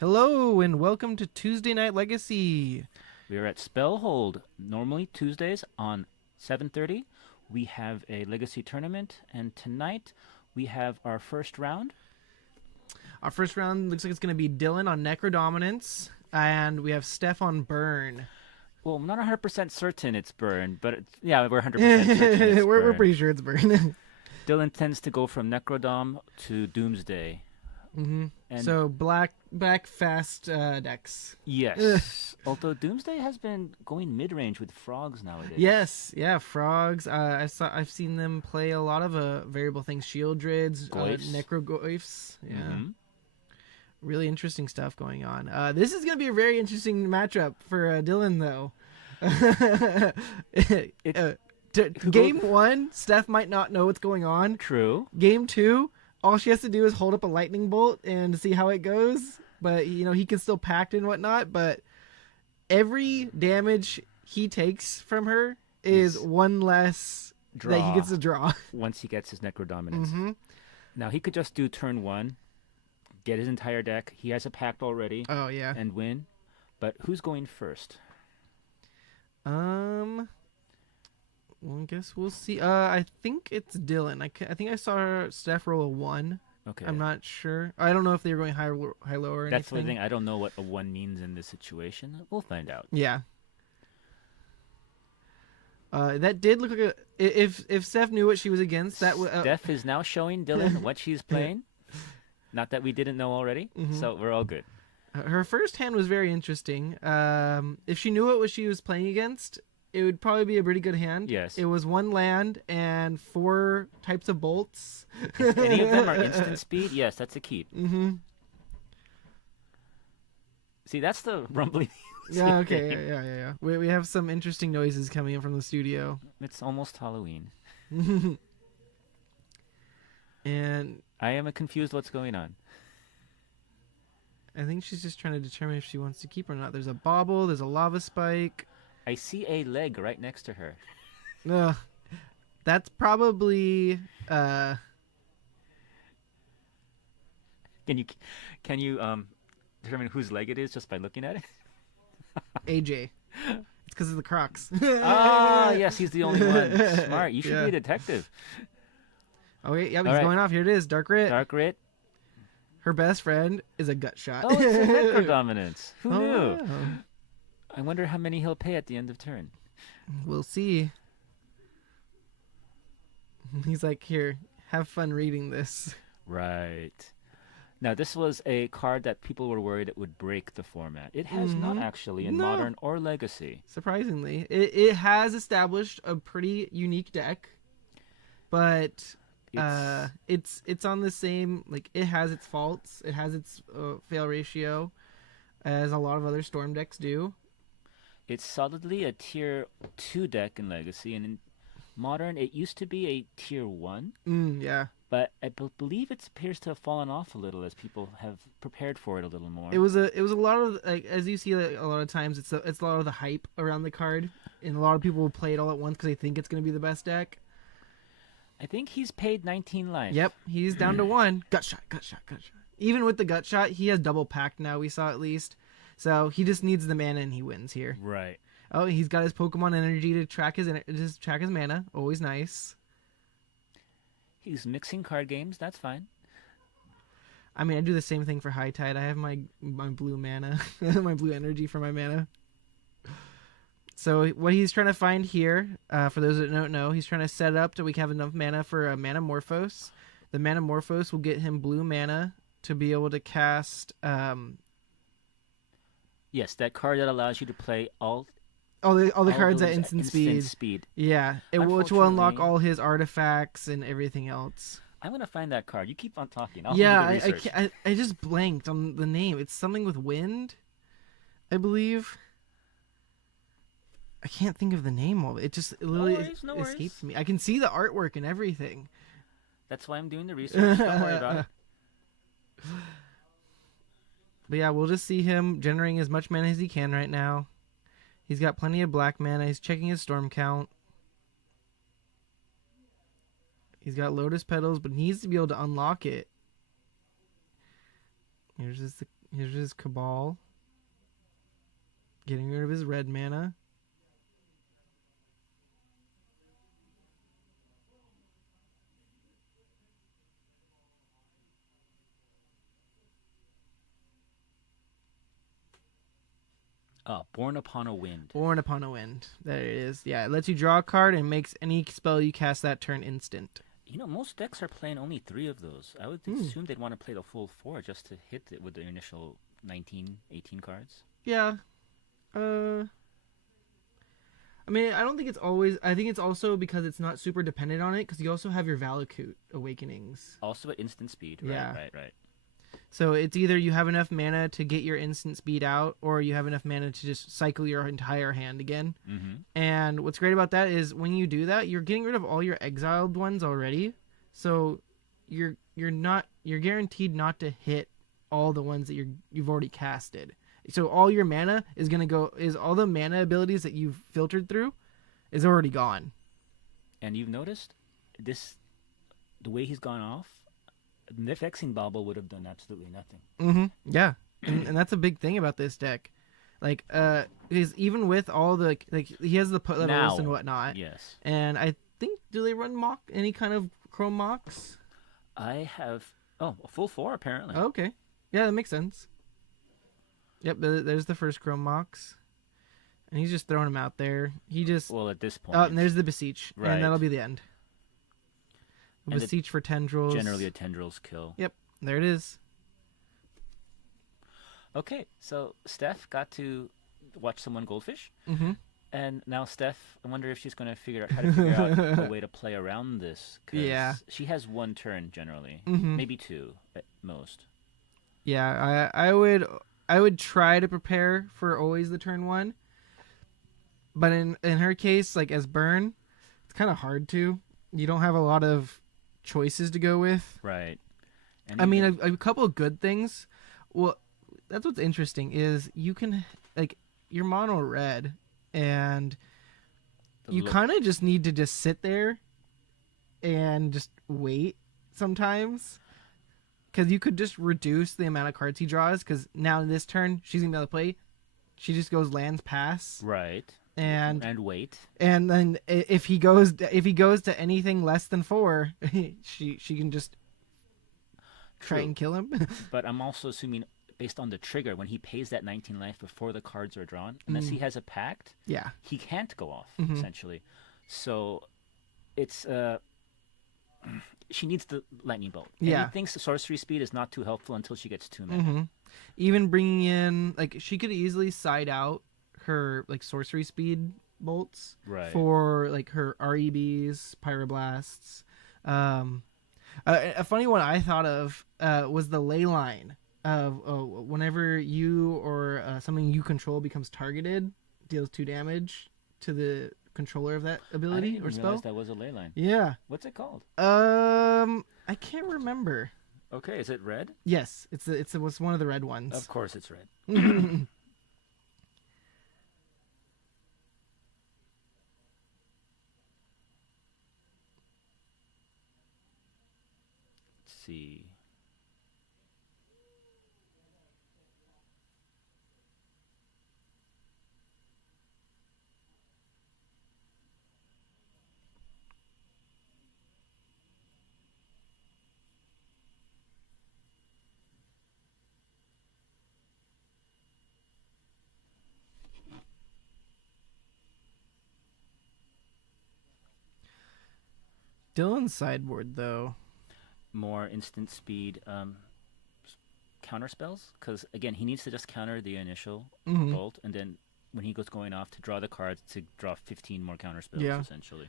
Hello and welcome to Tuesday Night Legacy. We are at Spellhold, normally Tuesdays on 7:30. We have a Legacy tournament, and tonight we have our first round. Our first round looks like it's going to be Dylan on Necrodominance, and we have Steph on Burn. Well, I'm not 100% certain it's Burn, but yeah, we're 100% certain it's we're Burn. pretty sure it's Burn. Dylan tends to go from Necrodom to Doomsday. And so black fast decks. yes, although Doomsday has been going mid-range with frogs nowadays. Yes, yeah, frogs. I've seen them play a lot of variable things: Shieldrids, Necrogoyfs. Yeah. Really interesting stuff going on. This is going to be a very interesting matchup for Dylan, though. Game 1, Steph might not know what's going on. True. Game 2, all she has to do is hold up a lightning bolt and see how it goes. But, he can still pact and whatnot. But every damage he takes from her is one less that he gets to draw. Once he gets his Necrodominance. Now, he could just do turn 1. Get his entire deck. He has a pact already. Oh, yeah. And win. But who's going first? Well, I guess we'll see. I think it's Dylan. I think I saw Steph roll a 1. Okay. I'm not sure. I don't know if they were going high, low, or anything. That's the thing. I don't know what a 1 means in this situation. We'll find out. Yeah. That did look like if Steph knew what she was against, that would. Steph is now showing Dylan what she's playing. Not that we didn't know already, so we're all good. Her first hand was very interesting. If she knew what she was playing against, it would probably be a pretty good hand. Yes. It was 1 land and 4 types of bolts. If any of them are instant speed, yes, that's a keep. See, that's the rumbling. Yeah, okay, yeah. We have some interesting noises coming in from the studio. It's almost Halloween. And I am confused what's going on. I think she's just trying to determine if she wants to keep or not. There's a bauble, there's a lava spike. I see a leg right next to her. That's probably Can you determine whose leg it is just by looking at it? AJ. It's because of the Crocs. Ah, yes, he's the only one. Smart. You should be a detective. Okay, yeah, he's going off. Here it is, Dark Rit. Dark Rit. Her best friend is a gut shot. Oh, it's a Necrodominance. Who knew? Wow. I wonder how many he'll pay at the end of turn. We'll see. He's like, here, have fun reading this. Right. Now, this was a card that people were worried it would break the format. It has not actually in Modern or Legacy. Surprisingly. It has established a pretty unique deck, but it's on the same, like, it has its faults. It has its fail ratio, as a lot of other Storm decks do. It's solidly a tier 2 deck in Legacy, and in Modern, it used to be a tier 1. Yeah. But I believe it appears to have fallen off a little as people have prepared for it a little more. It was a lot of, like, as you see, like, a lot of times it's a lot of the hype around the card, and a lot of people will play it all at once because they think it's going to be the best deck. I think he's paid 19 life. Yep, he's down to 1. Gut shot. Even with the gut shot, he has double pact now, we saw at least. So he just needs the mana and he wins here. Right. Oh, he's got his Pokemon energy to track his mana. Always nice. He's mixing card games. That's fine. I mean, I do the same thing for High Tide. I have my blue mana, my blue energy for my mana. So what he's trying to find here, for those that don't know, he's trying to set up so we can have enough mana for a Manamorphose. The Manamorphose will get him blue mana to be able to cast... Yes, that card that allows you to play all the cards at instant speed. Yeah, which will unlock all his artifacts and everything else. I'm gonna find that card. You keep on talking. I just blanked on the name. It's something with wind, I believe. I can't think of the name of it. It literally escapes me. I can see the artwork and everything. That's why I'm doing the research. Don't worry about it. But yeah, we'll just see him generating as much mana as he can right now. He's got plenty of black mana. He's checking his storm count. He's got Lotus Petals, but he needs to be able to unlock it. Here's just Here's his Cabal. Getting rid of his red mana. Born Upon a Wind. Born Upon a Wind. There it is. Yeah, it lets you draw a card and makes any spell you cast that turn instant. Most decks are playing only 3 of those. I would assume they'd want to play the full 4 just to hit it with the initial 19, 18 cards. Yeah. I mean, I don't think it's always... I think it's also because it's not super dependent on it, because you also have your Valakut Awakenings. Also at instant speed. Right, Yeah. right. So it's either you have enough mana to get your instant speed out, or you have enough mana to just cycle your entire hand again. Mm-hmm. And what's great about that is when you do that, you're getting rid of all your exiled ones already. So you're guaranteed not to hit all the ones that you've already casted. So all your mana is all the mana abilities that you've filtered through is already gone. And you've noticed the way he's gone off, Vexing Bauble would have done absolutely nothing. Mm-hmm. Yeah, and that's a big thing about this deck. Like, because even with all the he has the put levels and whatnot. Yes. And I think, do they run any kind of Chrome mocks? I have a full 4 apparently. Oh, okay, yeah, that makes sense. Yep, there's the first Chrome mocks, and he's just throwing them out there. At this point. Oh, and there's the Beseech, right. And that'll be the end. Beseech for tendrils. Generally a tendrils kill. Yep, there it is. Okay, so Steph got to watch someone goldfish. Mm-hmm. And now Steph, I wonder if she's going to figure out a way to play around this. 'Cause yeah. She has 1 turn generally. Mm-hmm. Maybe 2 at most. Yeah, I would try to prepare for always the turn 1. But in her case, like as Burn, it's kind of hard to. You don't have a lot of choices to go with. Right. And I mean, a couple of good things. Well, that's what's interesting is you can, like, you're mono red, and you kind of just need to just sit there and just wait sometimes. Because you could just reduce the amount of cards he draws, because now in this turn, she's going to be able to play. She just goes lands pass. Right. And wait. And then if he goes to anything less than 4, she can just try and kill him. But I'm also assuming, based on the trigger, when he pays that 19 life before the cards are drawn, unless he has a pact, he can't go off, essentially. So it's she needs the lightning bolt. Yeah. And he thinks the sorcery speed is not too helpful until she gets 2 mana. Mm-hmm. Even bringing in, like, she could easily side out her, like, sorcery speed bolts for, like, her REBs, Pyroblasts. A funny one I thought of was the ley line of whenever you or something you control becomes targeted, deals 2 damage to the controller of that ability I didn't or spell. realize that was a ley line. Yeah. What's it called? I can't remember. Okay, is it red? Yes, it was one of the red ones. Of course it's red. Let's see. Dylan's sideboard, though. More instant speed counter spells, because again he needs to just counter the initial bolt, and then when he goes going off to draw the cards to draw 15 more counter spells, essentially.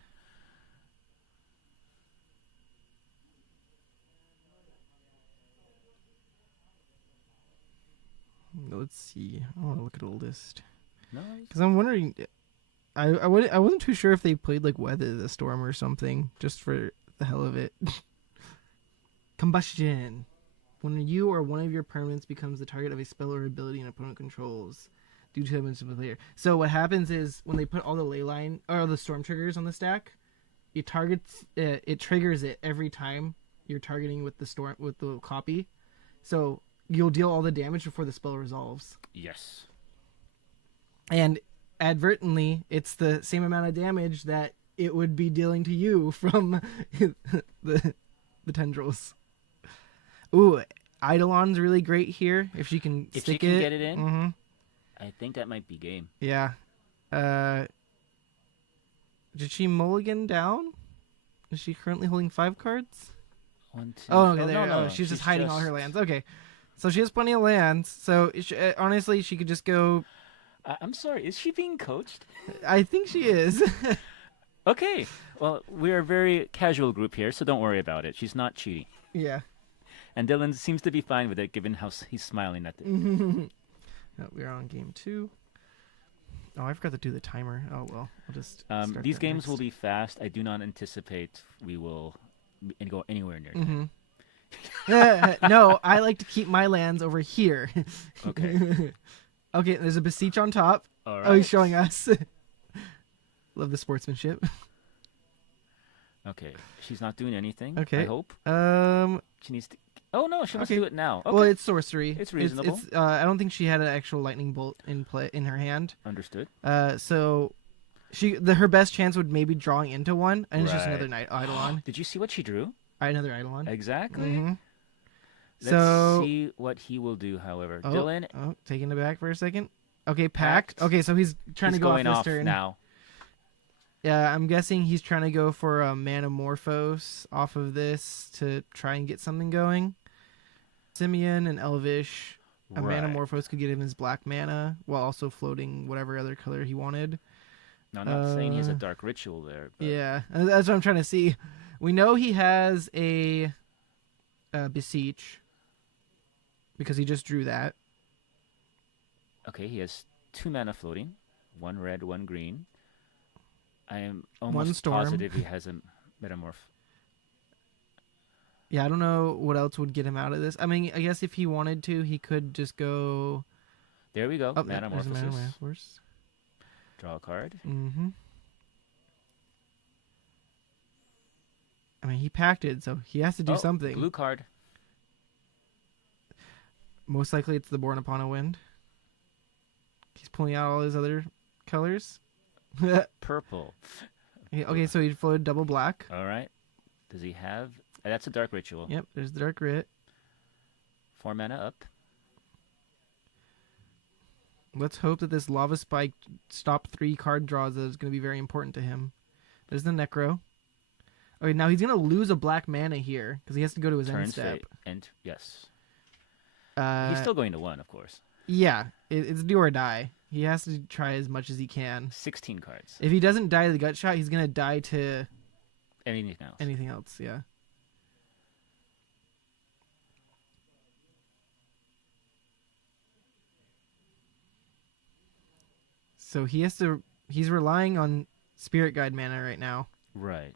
Let's see. I want to look at a list. No, because I'm wondering. I wasn't too sure if they played like Weather the Storm or something just for the hell of it. Combustion. When you or one of your permanents becomes the target of a spell or ability an opponent controls, due to a simple player. So what happens is when they put all the ley line or the storm triggers on the stack, it triggers it every time you're targeting with the storm with the copy. So you'll deal all the damage before the spell resolves. Yes. And advertently, it's the same amount of damage that it would be dealing to you from the tendrils. Ooh, Eidolon's really great here. If she can if stick she can get it in, mm-hmm. I think that might be game. Yeah. Did she mulligan down? Is she currently holding 5 cards? 1, 2. Oh, okay. There. No. She's just hiding all her lands. Okay. So she has plenty of lands. So honestly, she could just go. I'm sorry. Is she being coached? I think she is. Okay. Well, we're a very casual group here, so don't worry about it. She's not cheating. Yeah. And Dylan seems to be fine with it, given how he's smiling at it. No, we're on game 2. Oh, I forgot to do the timer. Oh, well. I'll just start these games next. will be fast. I do not anticipate we will go anywhere near time. No, I like to keep my lands over here. Okay. Okay, there's a Beseech on top. All right. Oh, he's showing us. Love the sportsmanship. Okay. She's not doing anything, okay. I hope. She needs to... Oh, no, she wants to do it now. Okay. Well, it's sorcery. It's reasonable. I don't think she had an actual lightning bolt in her hand. Understood. So her best chance would maybe drawing into one, and it's just Right. another Eidolon. Did you see what she drew? Another Eidolon. Exactly. Mm-hmm. Let's see what he will do, however. Dylan. Oh, taking it back for a second. Okay, packed. Okay, so he's trying to go going off off this turn. now. Yeah, I'm guessing he's trying to go for a Manamorphose off of this to try and get something going. Simeon and Elvish. A Right. Manamorphose could get him his black mana while also floating whatever other color he wanted. No, I'm not saying he has a dark ritual there. But... Yeah, that's what I'm trying to see. We know he has a Beseech because he just drew that. Okay, he has 2 mana floating. 1 red, 1 green. I am almost positive he has a Metamorph. Yeah, I don't know what else would get him out of this. I mean, I guess if he wanted to, he could just go... There we go. Oh, Metamorphosis. Draw a card. Mm-hmm. I mean, he packed it, so he has to do something. Blue card. Most likely it's the Born Upon a Wind. He's pulling out all his other colors. Purple. Okay, so he floated double black. All right. Does he have... that's a dark ritual. Yep, there's the Dark Writ. 4 mana up. Let's hope that this Lava Spike stop 3 card draws is going to be very important to him. There's the Necro. Okay, now he's going to lose a black mana here because he has to go to his end step. Yes. He's still going to 1, of course. Yeah, it's do or die. He has to try as much as he can. 16 cards. If he doesn't die to the gut shot, he's going to die to... Anything else, yeah. So he's relying on Spirit Guide mana right now. Right.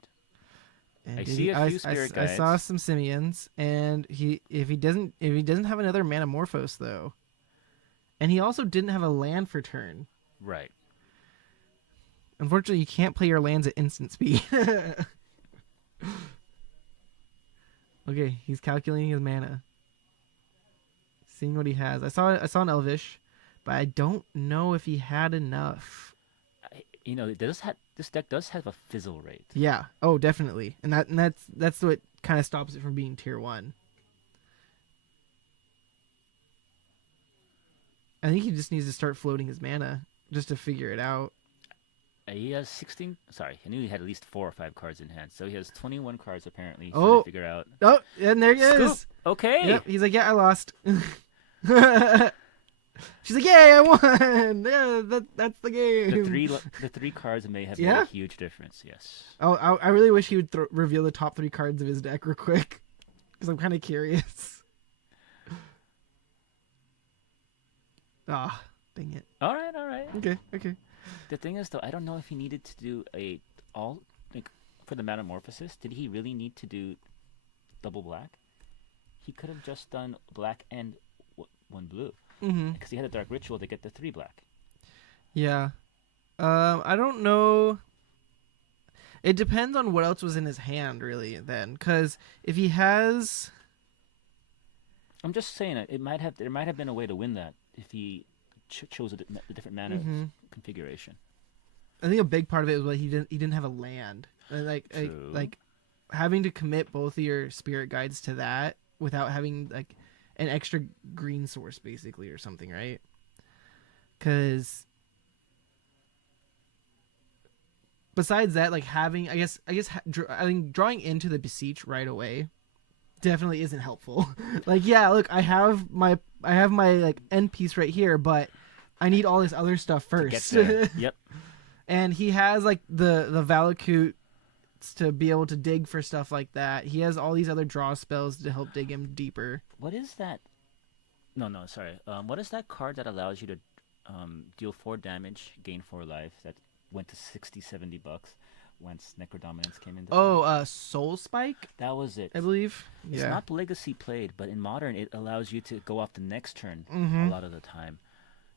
And I see a few Spirit Guides. I saw some Simeons, and if he doesn't have another Manamorphose though, and he also didn't have a land for turn. Right. Unfortunately, you can't play your lands at instant speed. Okay, he's calculating his mana, seeing what he has. I saw an Elvish, but I don't know if he had enough. This deck does have a fizzle rate. Yeah. Oh, definitely. And that's what kind of stops it from being tier 1. I think he just needs to start floating his mana just to figure it out. He has 16. Sorry, I knew he had at least 4 or 5 cards in hand. So he has 21 cards apparently. Oh, to figure out. Oh, and there he is. Scoop. Okay. Yep. He's like, yeah, I lost. She's like, yay, I won! Yeah, that's the game. The 3 cards may have made a huge difference. Yes. Oh, I really wish he would reveal the top 3 cards of his deck real quick, because I'm kind of curious. Ah, dang it. All right. Okay. The thing is, though, I don't know if he needed to do for the Metamorphosis. Did he really need to do double black? He could have just done black and 1 blue. Because he had a Dark Ritual to get the 3 black. Yeah. I don't know. It depends on what else was in his hand, really, then. Because if he has... I'm just saying it might have there might have been a way to win that if he chose a different mana configuration. I think a big part of it was like he didn't have a land. Like having to commit both of your spirit guides to that without having like an extra green source basically or something, right? Because besides that, like having I think drawing into the Beseech right away definitely isn't helpful. Like, yeah, look, I have my like end piece right here, but I need all this other stuff first. To get there. Yep. And he has like the Valakut to be able to dig for stuff like that. He has all these other draw spells to help dig him deeper. What is that? No, sorry. What is that card that allows you to deal 4 damage, gain 4 life? That went to $60-$70 once Necrodominance came into Soul Spike? That was it. I believe. It's not Legacy played, but in Modern it allows you to go off the next turn a lot of the time.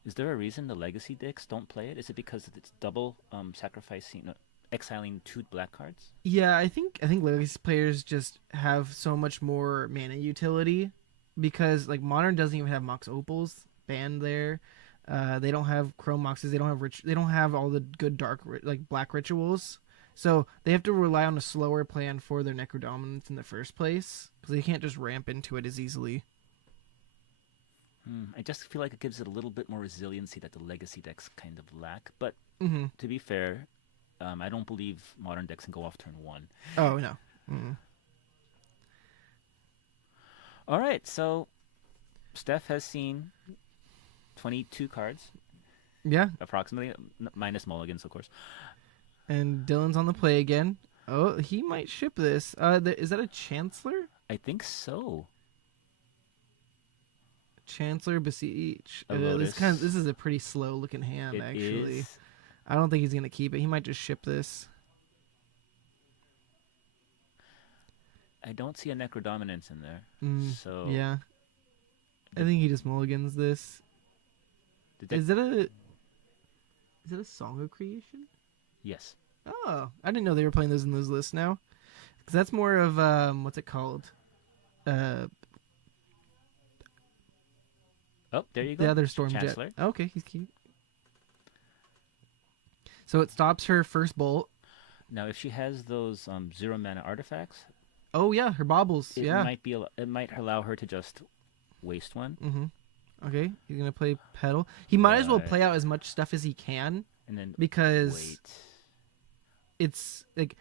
Is there a reason the Legacy decks don't play it? Is it because it's double sacrificing, exiling 2 black cards? Yeah, I think Legacy players just have so much more mana utility because like Modern doesn't even have Mox Opals banned there. They don't have Chrome Moxes. They don't have all the good dark like black rituals. So they have to rely on a slower plan for their Necrodominance in the first place because they can't just ramp into it as easily. I just feel like it gives it a little bit more resiliency that the Legacy decks kind of lack. But to be fair, I don't believe Modern decks can go off turn 1. Oh, no. All right, so Steph has seen 22 cards. Yeah. Approximately, minus mulligans, of course. And Dylan's on the play again. Oh, he might ship this. Is that a Chancellor? I think so. Chancellor Beseech. This is a pretty slow looking hand, actually. Is. I don't think he's gonna keep it. He might just ship this. I don't see a Necrodominance in there. So yeah, I think he just mulligans this. Is it a Song of Creation? Yes. Oh, I didn't know they were playing those in those lists now. Because that's more of what's it called? Oh, there you go. The other Storm Chancellor. Jet. Okay, he's cute. So it stops her first bolt. Now, if she has those 0 mana artifacts, oh yeah, her baubles. It might allow her to just waste one. Okay, he's gonna play Petal. He might as well play out as much stuff as he can, and then because it's like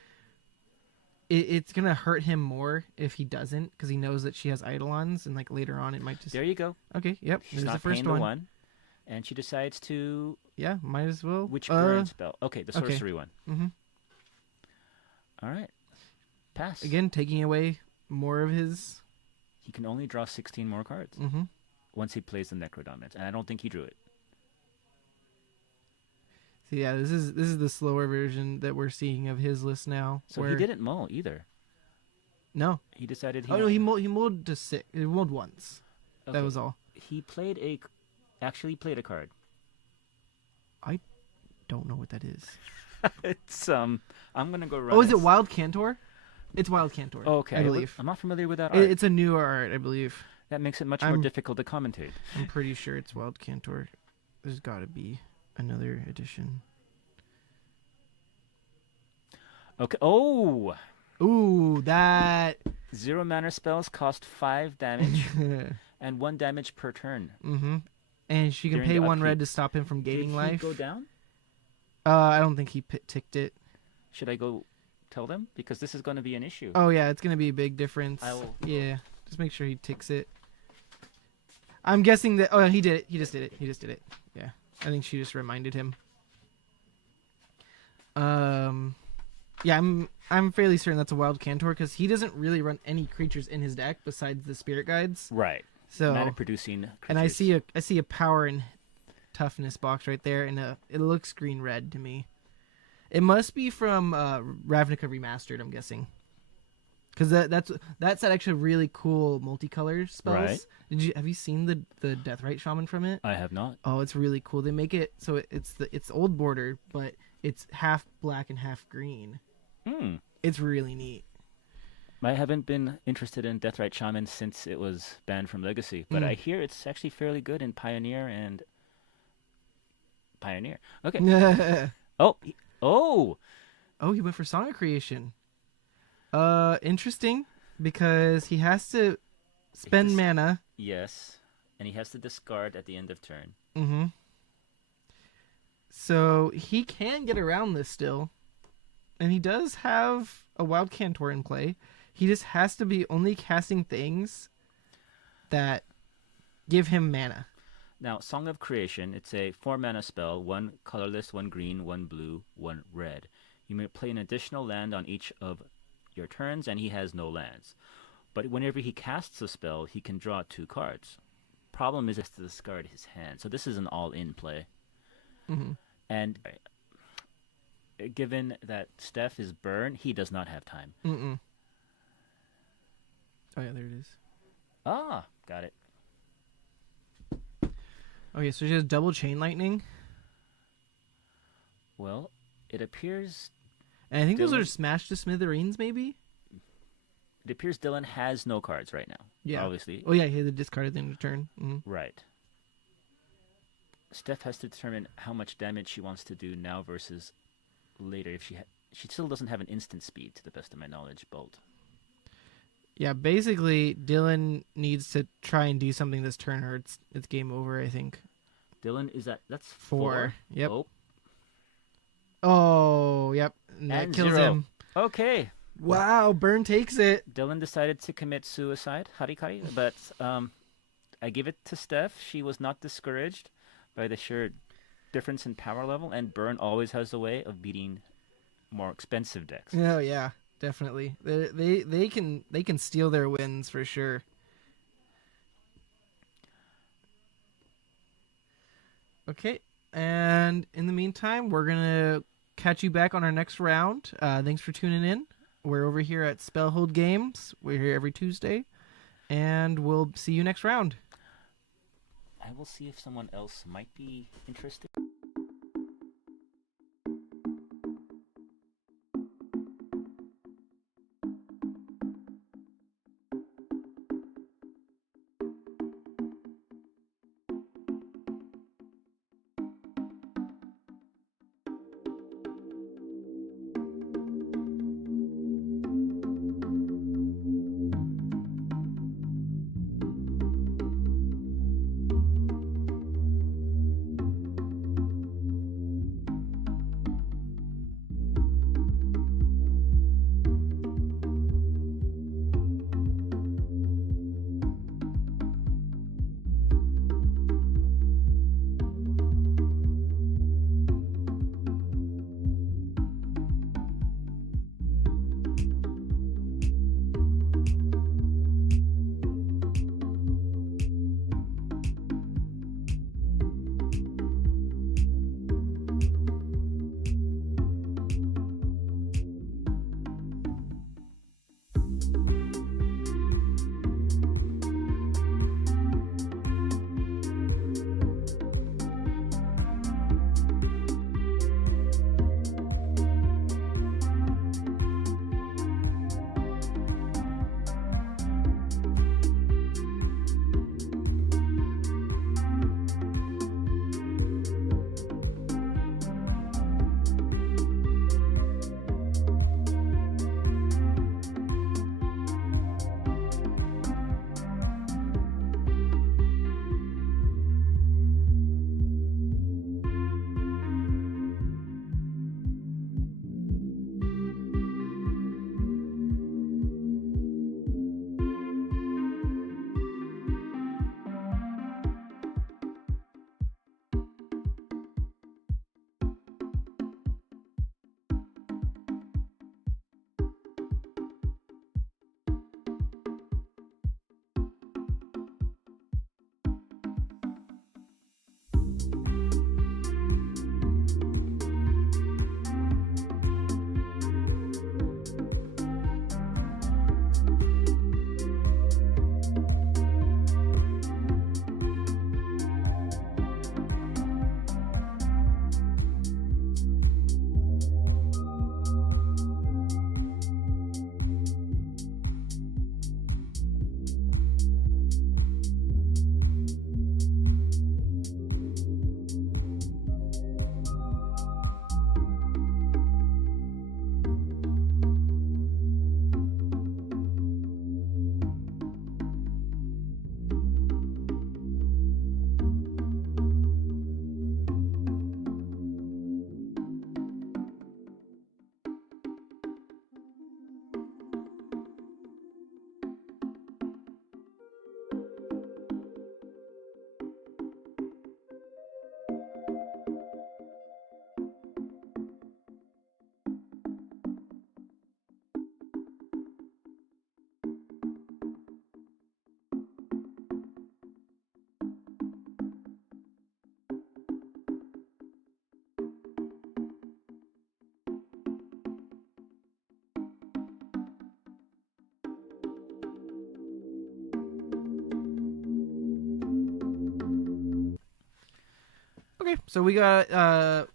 it's gonna hurt him more if he doesn't, because he knows that she has Eidolons, and like later on it might just. There you go. Okay, yep. She's not the first paying the one, and she decides to. Yeah, might as well. Which burn spell? Okay, the sorcery one. All right, pass again, taking away more of his. He can only draw 16 more cards once he plays the Necrodominance, and I don't think he drew it. So yeah, this is the slower version that we're seeing of his list now. So he didn't mull either. No, he decided. He mulled to 6. He mulled once. Okay. That was all. He actually played a card. I don't know what that is. It's I'm gonna go. Oh, is it Wild Cantor? It's Wild Cantor. Oh, okay, I believe. I'm not familiar with that art. It's a newer art, I believe. That makes it much more difficult to commentate. I'm pretty sure it's Wild Cantor. There's got to be another edition. Okay. Oh. Ooh, that 0 mana spells cost 5 damage and 1 damage per turn. And she can pay 1 red to stop him from gaining life. Did he go down? I don't think he ticked it. Should I go tell them? Because this is going to be an issue. Oh yeah, it's going to be a big difference. Yeah, just make sure he ticks it. I'm guessing that. Oh, he did it. He just did it. Yeah, I think she just reminded him. Yeah, I'm fairly certain that's a Wild Cantor because he doesn't really run any creatures in his deck besides the Spirit Guides. Right. So mana producing creatures. And I see a power and toughness box right there, and it looks green red to me. It must be from Ravnica Remastered, I'm guessing. Because that's actually really cool multicolor spells. Right. Have you seen the Deathrite Shaman from it? I have not. Oh, it's really cool. They make it so it's old border, but it's half black and half green. It's really neat. I haven't been interested in Deathrite Shaman since it was banned from Legacy, but I hear it's actually fairly good in Pioneer and Pioneer. Okay. Oh, oh, Oh, he went for Song of Creation. Interesting because he has to spend mana. Yes, and he has to discard at the end of turn. Mm-hmm. So he can get around this still, and he does have a Wild Cantor in play. He just has to be only casting things that give him mana. Now, Song of Creation, it's a 4-mana spell, 1 colorless, 1 green, 1 blue, 1 red. You may play an additional land on each of your turns, and he has no lands. But whenever he casts a spell, he can draw 2 cards. Problem is, he has to discard his hand. So this is an all-in play. Mm-hmm. And given that Steph is burn, he does not have time. Mm-mm. Oh, yeah, there it is. Ah, got it. Okay, so she has double Chain Lightning. Well, it appears... And I think those are smashed to smithereens, maybe? It appears Dylan has no cards right now. Yeah. Obviously. Oh, yeah, he had to discard at the end of turn. Mm-hmm. Right. Steph has to determine how much damage she wants to do now versus later. If she still doesn't have an instant speed, to the best of my knowledge, Bolt. Yeah, basically, Dylan needs to try and do something this turn, or it's game over, I think. Dylan, that's 4. Yep. Oh. Oh, yep. And that kills 0. him. Okay. Wow, Burn takes it. Dylan decided to commit suicide, harikari, but I give it to Steph. She was not discouraged by the sheer difference in power level, and Burn always has a way of beating more expensive decks. Oh yeah, definitely. They can steal their wins for sure. Okay, and in the meantime, we're gonna catch you back on our next round. Thanks for tuning in. We're over here at Spellhold Games. We're here every Tuesday, and we'll see you next round. I will see if someone else might be interested. Okay, so we got Now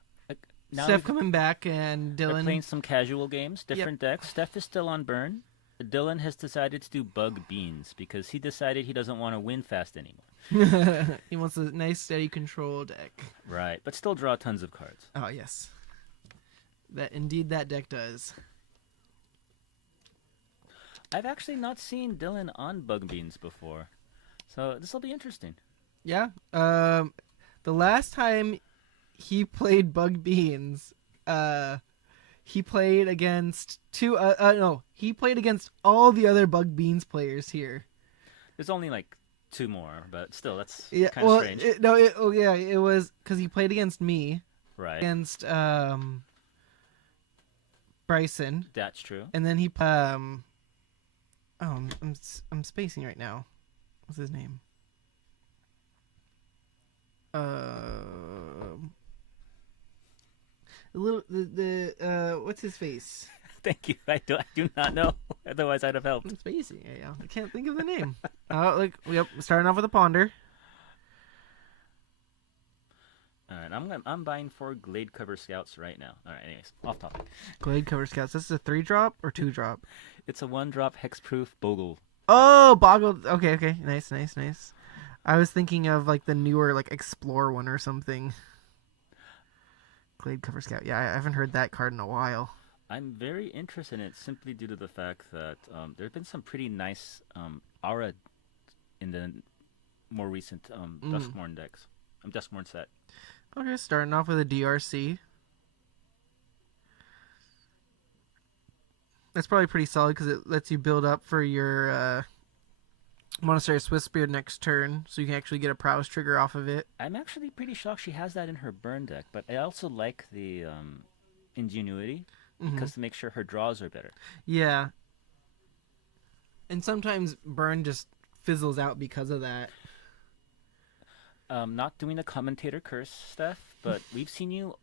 Steph coming back and they're Dylan. playing some casual games, different decks. Steph is still on burn. Dylan has decided to do bug beans because he decided he doesn't want to win fast anymore. He wants a nice, steady control deck. Right, but still draw tons of cards. Oh, yes. That deck does. I've actually not seen Dylan on bug beans before, so this will be interesting. Yeah. The last time he played bug beans, he played against he played against all the other bug beans players here. There's only like 2 more, but still, that's kind of strange. It was because he played against me, right? Against Bryson. That's true. And then he I'm spacing right now. What's his name? What's his face? Thank you. I do not know. Otherwise, I'd have helped. I'm spacing. Yeah, I can't think of the name. Starting off with a ponder. All right, I'm buying 4 Glade Cover Scouts right now. All right, anyways, off topic. Glade Cover Scouts. This is a 3-drop or 2-drop? It's a 1-drop hexproof Bogle. Oh, Boggle. Okay. Nice. I was thinking of like the newer like Explore one or something. Glade Cover Scout. Yeah, I haven't heard that card in a while. I'm very interested in it simply due to the fact that there have been some pretty nice aura in the more recent Duskmourn decks. Duskmourn set. Okay, starting off with a DRC. That's probably pretty solid because it lets you build up for your Monastery Swiftspear next turn, so you can actually get a prowess trigger off of it. I'm actually pretty shocked she has that in her burn deck, but I also like the Ingenuity because to make sure her draws are better. Yeah. And sometimes burn just fizzles out because of that. Not doing a commentator curse, Steph, but we've seen you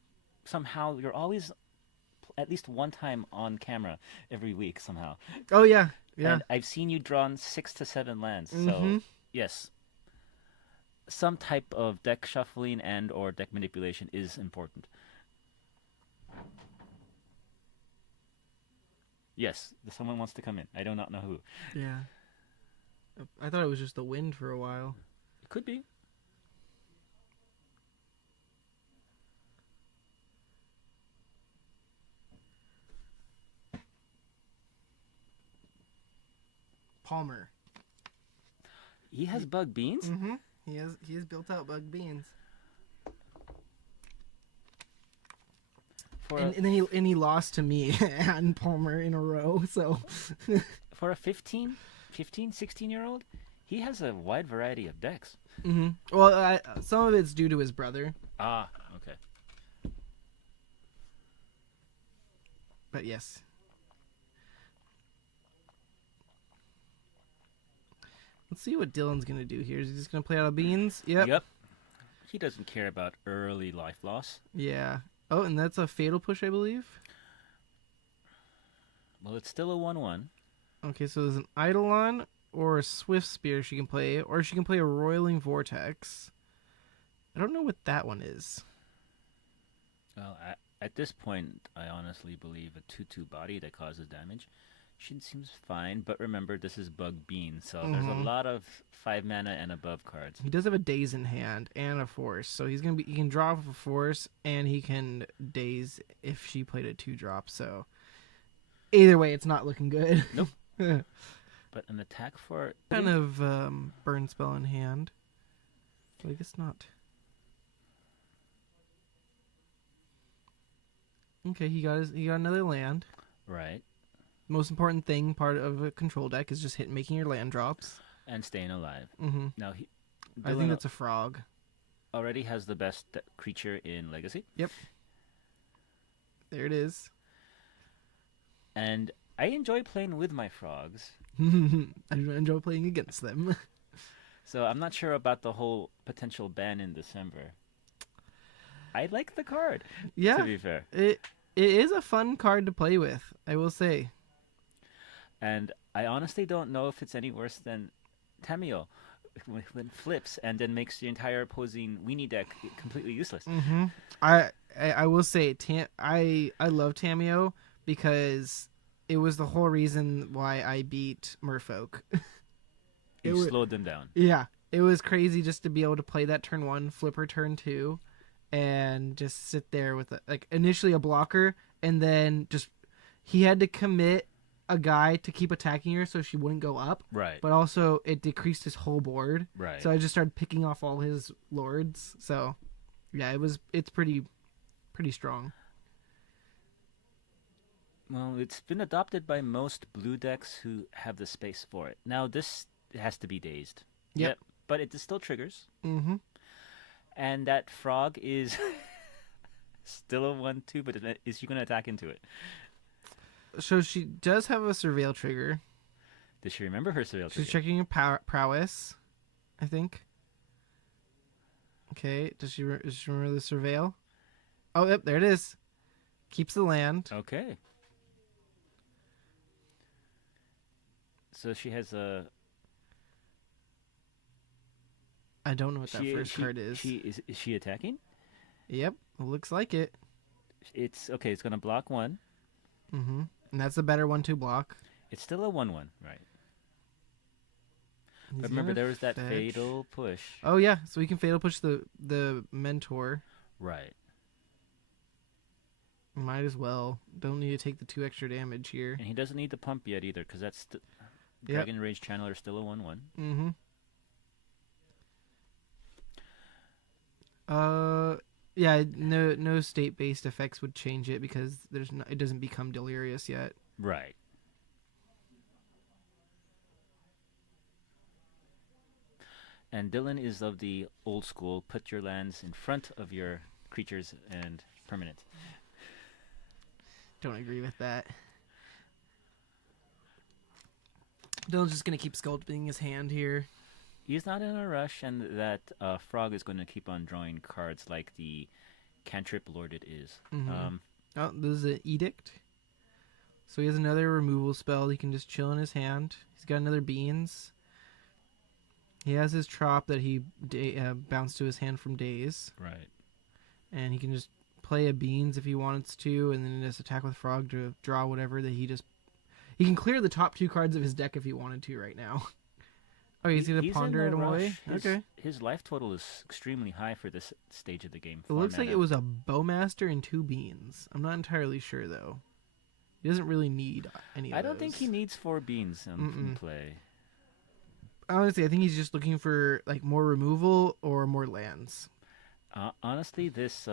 somehow. You're always at least one time on camera every week somehow. Oh, yeah. Yeah. And I've seen you drawn 6 to 7 lands. So, yes, some type of deck shuffling and or deck manipulation is important. Yes, someone wants to come in. I do not know who. Yeah. I thought it was just the wind for a while. It could be. Palmer. He has bug beans? Mm-hmm. He has built out bug beans. And then he lost to me and Palmer in a row, so for a 16-year-old, he has a wide variety of decks. Mm-hmm. Well, some of it's due to his brother. Ah, okay. But yes. Let's see what Dylan's going to do here. Is he just going to play out of beans? Yep. He doesn't care about early life loss. Yeah. Oh, and that's a fatal push, I believe. Well, it's still a 1/1. Okay, so there's an Eidolon or a Swiftspear she can play, or she can play a Roiling Vortex. I don't know what that one is. Well, at this point, I honestly believe a 2/2 body that causes damage. She seems fine, but remember, this is Bug Bean, so there's a lot of 5 mana and above cards. He does have a Daze in hand and a Force, so he can draw off a Force, and he can Daze if she played a 2-drop, so either way, it's not looking good. Nope. But an attack for... kind of burn spell in hand. So I guess not. Okay, he got another land. Right. Most important thing, part of a control deck, is just making your land drops and staying alive. Mm-hmm. Now, I think that's a frog. Already has the best creature in Legacy. Yep. There it is. And I enjoy playing with my frogs. I enjoy playing against them. So I'm not sure about the whole potential ban in December. I like the card. Yeah. To be fair, it is a fun card to play with, I will say. And I honestly don't know if it's any worse than Tamio. when flips and then makes the entire opposing weenie deck completely useless. Mm-hmm. I will say I love Tameo because it was the whole reason why I beat Merfolk. You slowed them down. Yeah, it was crazy just to be able to play that turn 1, flipper turn 2, and just sit there with initially a blocker, and then just he had to commit a guy to keep attacking her so she wouldn't go up. Right. But also it decreased his whole board. Right. So I just started picking off all his lords. So yeah, it's pretty strong. Well, it's been adopted by most blue decks who have the space for it. Now this has to be dazed. Yep. But it still triggers. Mm-hmm. And that frog is still a 1/2, but is she going to attack into it? So she does have a surveil trigger. Does she remember her surveil trigger? She's checking her prowess, I think. Okay, does she remember the surveil? Oh, yep, there it is. Keeps the land. Okay. So she has a... I don't know what that first card is. Is she attacking? Yep, looks like it. It's okay. It's gonna block 1. Mm-hmm. And that's the better 1/2 block. It's still a 1/1, right? But remember, there was that fatal push. Oh yeah, so we can fatal push the mentor. Right. Might as well. Don't need to take the 2 extra damage here. And he doesn't need the pump yet either, because that's Dragon Rage Channeler still a 1/1. Mm-hmm. Yeah, no state-based effects would change it because it doesn't become delirious yet. Right. And Dylan is of the old school, put your lands in front of your creatures and permanent. Don't agree with that. Dylan's just going to keep sculpting his hand here. He's not in a rush, and that frog is going to keep on drawing cards like the cantrip lord it is. Mm-hmm. Oh, this is an edict. So he has another removal spell. He can just chill in his hand. He's got another beans. He has his trop that he bounced to his hand from days. Right. And he can just play a beans if he wants to, and then just attack with frog to draw whatever that he can clear the top 2 cards of his deck if he wanted to right now. Oh, he's going to ponder it away? Okay. His life total is extremely high for this stage of the game. It looks like it was a Bowmaster and 2 beans. I'm not entirely sure, though. He doesn't really need any of those. I don't think he needs 4 beans in play. Honestly, I think he's just looking for more removal or more lands. Honestly, this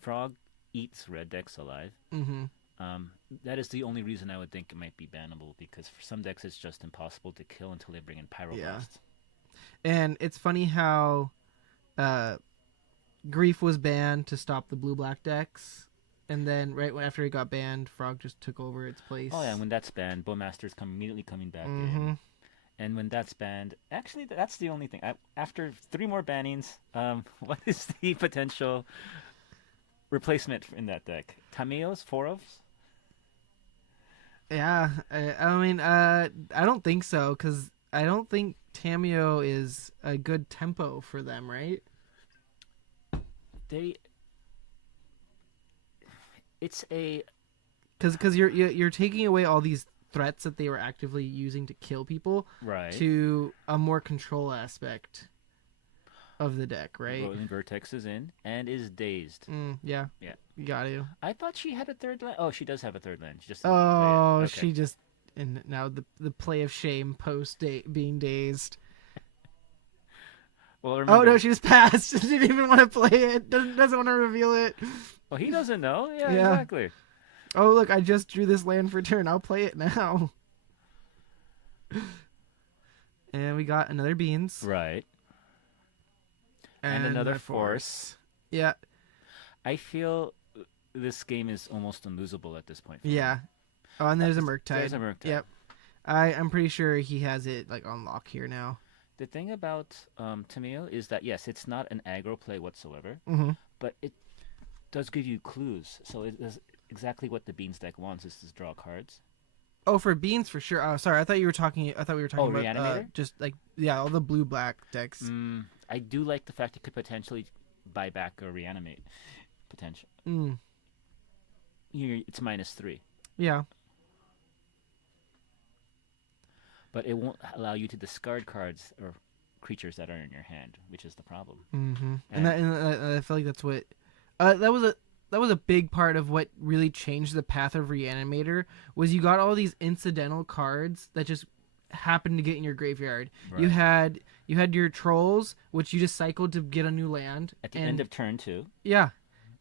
frog eats red decks alive. Mm-hmm. That is the only reason I would think it might be bannable, because for some decks it's just impossible to kill until they bring in Pyroblast. Yeah. And it's funny how Grief was banned to stop the blue-black decks, and then right after it got banned, Frog just took over its place. Oh yeah, and when that's banned, Bowmaster's immediately coming back in. And when that's banned, actually that's the only thing. After 3 more bannings, what is the potential replacement in that deck? Tameos? Foros? Yeah, I mean, I don't think so, because I don't think Tameo is a good tempo for them, right? It's a... Because you're taking away all these threats that they were actively using to kill people, right, to a more control aspect of the deck, right? Rolling Vertex is in and is dazed. Yeah. Yeah. You got to. I thought she had a 3rd land. Oh, she does have a 3rd land. She just okay. She just... And now the play of shame post being dazed. Well, remember... Oh, no, she just passed. She didn't even want to play it. Doesn't want to reveal it. Well, he doesn't know. Yeah, exactly. Oh, look, I just drew this land for turn. I'll play it now. And we got another beans. Right. And another force. Yeah. I feel this game is almost unlosable at this point. Yeah. Oh, and there's a Murktide. There's a Murktide. Yep. I'm pretty sure he has it on lock here now. The thing about Tameo is that, yes, it's not an aggro play whatsoever, but it does give you clues. So it is exactly what the Beans deck wants, is to draw cards. Oh, for beans for sure. Sorry, I thought we were talking about Reanimator? just like all the blue black decks. I do like the fact it could potentially buy back or reanimate potential. It's -3. Yeah. But it won't allow you to discard cards or creatures that are in your hand, which is the problem. And I feel like that's what that was a big part of what really changed the path of Reanimator was you got all these incidental cards that just happened to get in your graveyard. Right. You had your trolls, which you just cycled to get a new land at the end of turn 2. Yeah,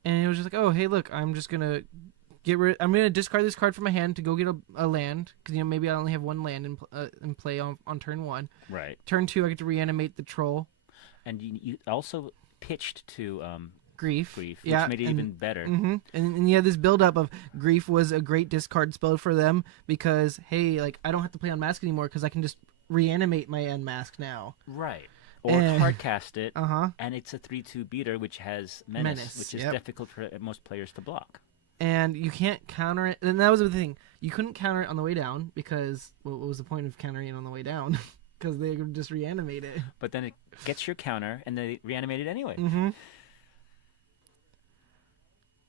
and it was just like, oh hey, look, I'm gonna discard this card from my hand to go get a land because maybe I only have one land in play on turn 1. Right. Turn 2, I get to reanimate the troll. And you also pitched to Grief, which yeah, made it even better. And you had this build up of Grief was a great discard spell for them because hey, like I don't have to play Unmask anymore because I can just reanimate my Unmask now. Right. Or hard cast it, and it's a 3/2 beater which has menace which is difficult for most players to block. And you can't counter it. And that was the thing. You couldn't counter it on the way down because what was the point of countering it on the way down? Because they could just reanimate it. But then it gets your counter, and they reanimate it anyway.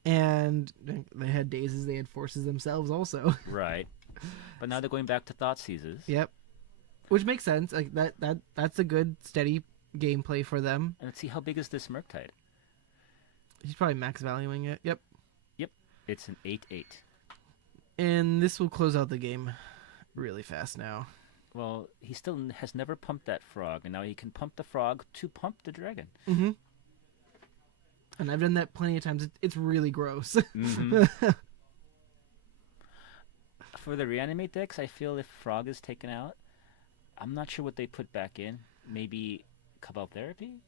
And they had dazes, they had forces themselves also. Right. But now they're going back to Thought Seizes. Yep. Which makes sense. Like that's a good steady gameplay for them. And let's see, how big is this Murktide? He's probably max valuing it. Yep. It's an 8/8. And this will close out the game really fast now. Well, he still has never pumped that frog, and now he can pump the frog to pump the dragon. And I've done that plenty of times. It's really gross. For the reanimate decks, I feel if frog is taken out, I'm not sure what they put back in. Maybe Cabal Therapy?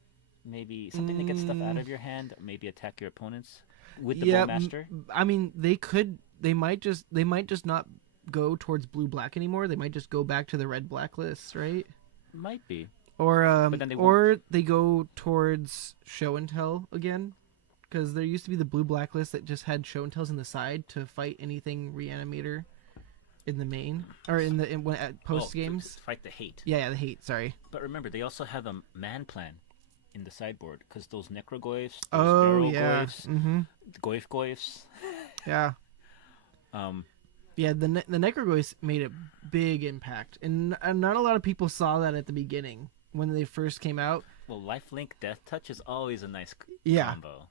Maybe something to get stuff out of your hand. Maybe attack your opponents with the Bowmaster. I mean, they might just not go towards blue black anymore. They might just go back to the red black list, right? Might be. Or they go towards show and tell again, because there used to be the blue black list that just had show and tells in the side to fight anything reanimator in the main or at post games. To fight the hate. Yeah, the hate. Sorry. But remember, they also have a man plan in the sideboard because those necrogoyfs, goyfs. Yeah. Yeah, the necrogoyfs made a big impact, and not a lot of people saw that at the beginning when they first came out. Well, lifelink Death Touch is always a nice combo.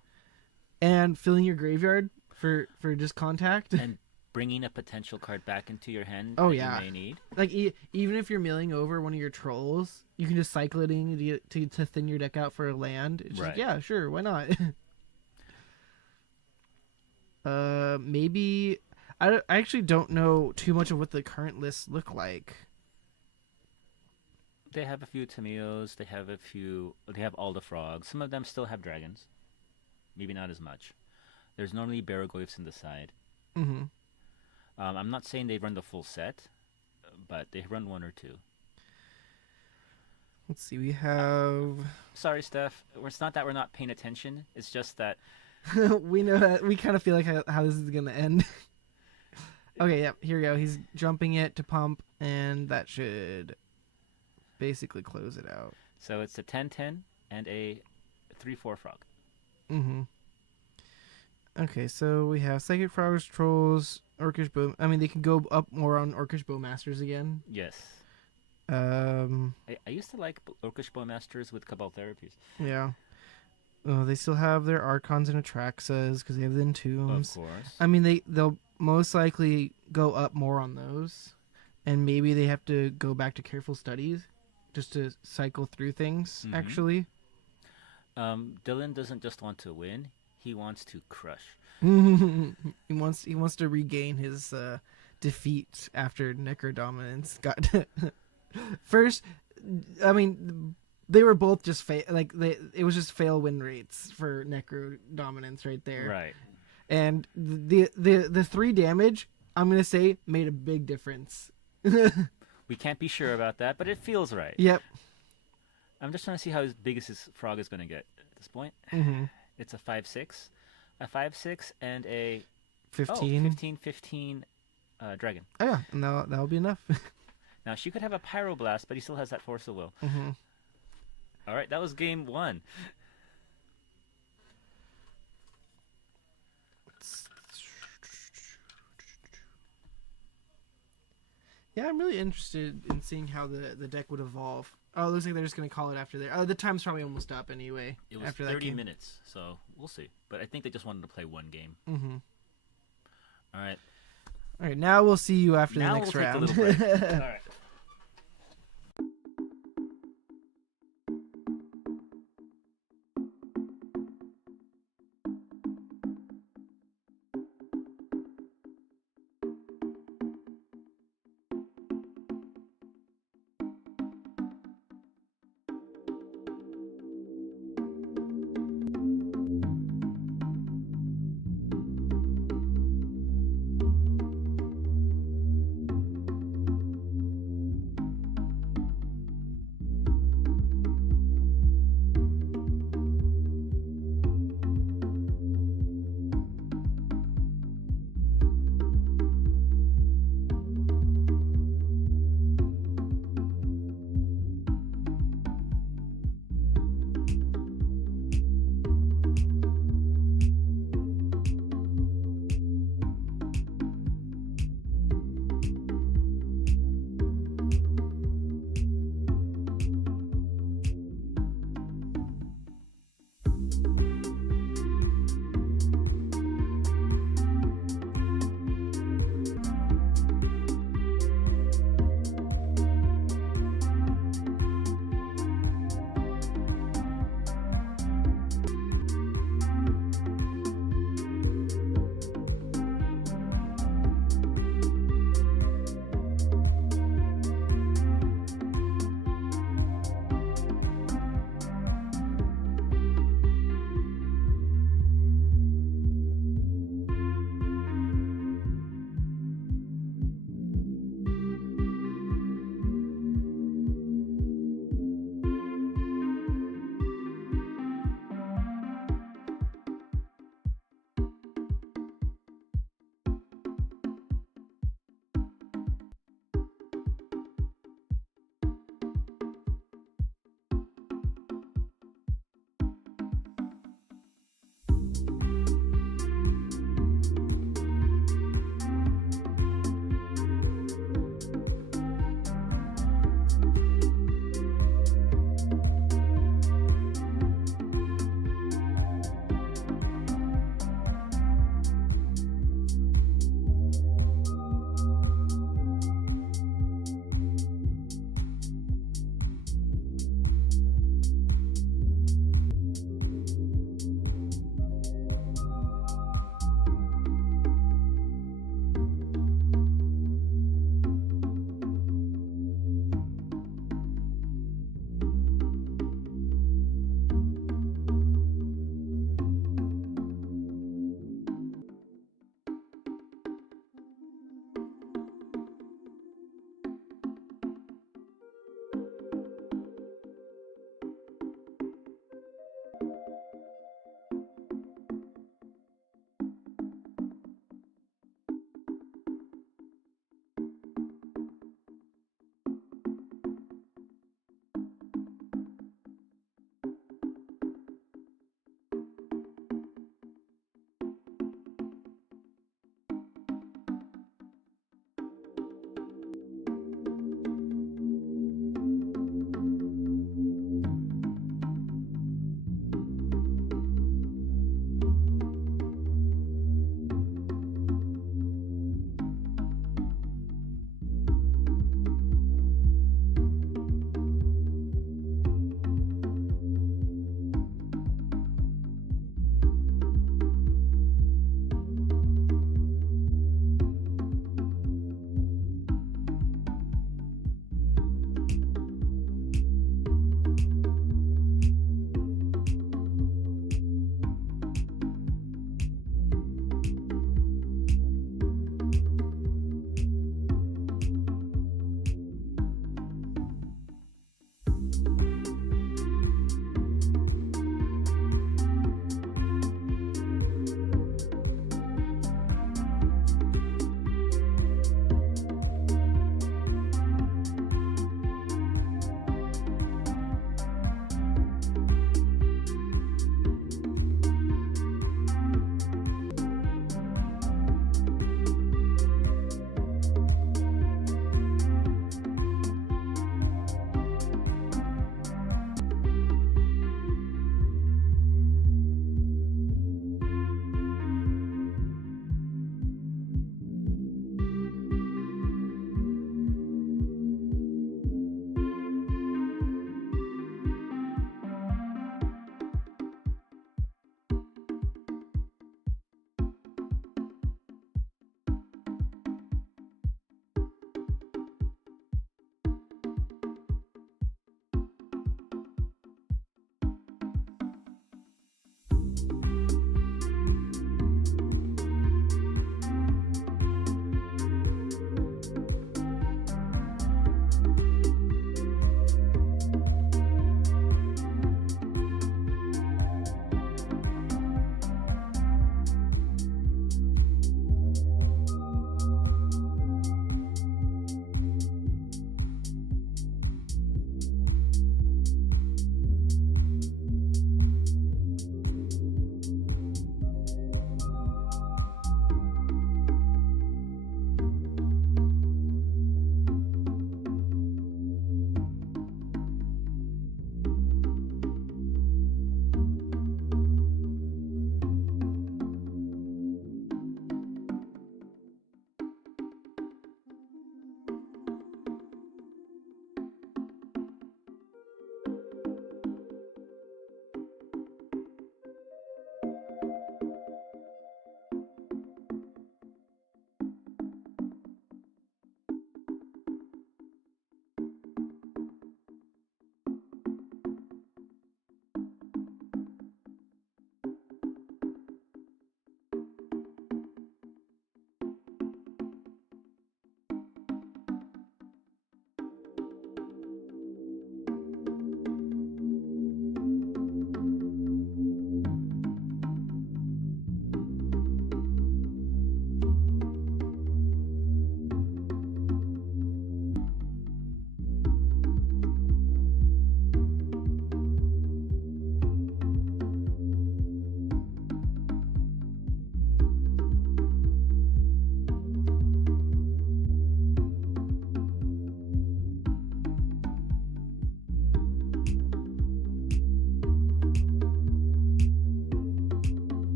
And filling your graveyard for just contact and bringing a potential card back into your hand you may need. Like even if you're milling over one of your trolls, you can just cycle it in to thin your deck out for a land. It's just, yeah, sure, why not? Maybe I actually don't know too much of what the current lists look like. They have a few Tamios. They have all the frogs. Some of them still have dragons. Maybe not as much. There's normally Barragoyfs in the side. I'm not saying they run the full set, but they run one or two. Let's see, we have... Sorry, Steph. It's not that we're not paying attention. It's just that... we know that. We kind of feel like how this is going to end. Okay, yeah, here we go. He's jumping it to pump, and that should basically close it out. So it's a 10/10 and a 3/4 frog. Okay, so we have Psychic Frogs, Trolls, Orcish Bow... I mean, they can go up more on Orcish Bowmasters again. Yes. I used to like Orcish Bowmasters with Cabal Therapies. Yeah. Oh, they still have their Archons and Atraxas because they have the Entombs. Of course. I mean, they'll most likely go up more on those. And maybe they have to go back to Careful Studies just to cycle through things, actually. Dylan doesn't just want to win. He wants to crush. He wants to regain his defeat after Necro Dominance got first. I mean, they were both just it was just fail win rates for Necro Dominance right there. Right. And the 3 damage, I'm gonna say, made a big difference. We can't be sure about that, but it feels right. Yep. I'm just trying to see how big his frog is gonna get at this point. It's a 5/6, and a 15. 15 dragon. Oh yeah, and that'll be enough. Now she could have a pyroblast, but he still has that force of will. Mm-hmm. All right, that was game 1. Yeah, I'm really interested in seeing how the deck would evolve. Oh, it looks like they're just going to call it after there. Oh, the time's probably almost up anyway. It was after 30 minutes, so we'll see. But I think they just wanted to play one game. Mm-hmm. All right. All right, now we'll see you after the next round. Take a little break. All right.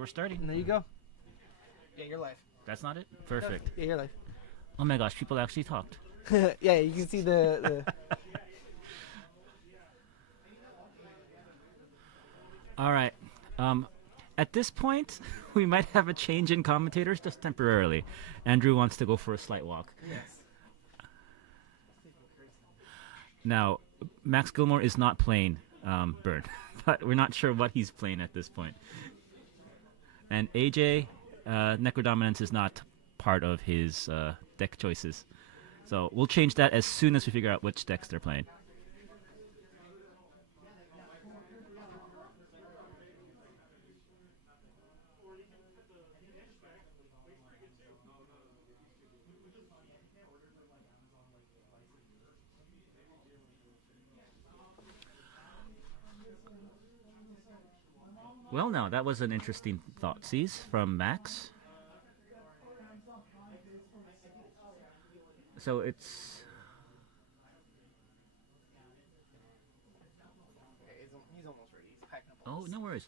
we're starting. And there you go. Yeah, you're live. That's not it? Perfect. Yeah, you're live. Oh my gosh, people actually talked. Yeah, you can see the... All right. At this point, we might have a change in commentators just temporarily. Andrew wants to go for a slight walk. Yes. Now, Max Gilmore is not playing Burn, but we're not sure what he's playing at this point. And AJ, Necrodominance is not part of his deck choices. So we'll change that as soon as we figure out which decks they're playing. Well, now, that was an interesting thoughtsies from Max. So it's... He's almost ready. He's packing up. Oh, no worries.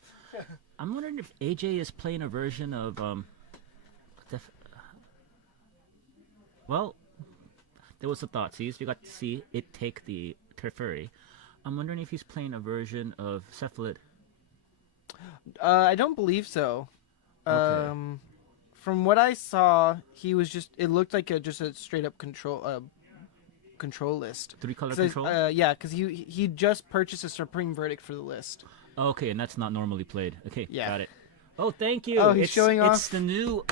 I'm wondering if AJ is playing a version of... Well, there was a thoughtsies. We got to see it take the Teferi. I'm wondering if he's playing a version of Cephalid. I don't believe so. Okay. From what I saw, he was just... It looked like just a straight-up control list. 3-color control? Yeah, because he just purchased a Supreme Verdict for the list. Okay, and that's not normally played. Okay, yeah. Got it. Oh, thank you. Oh, he's showing off. It's the new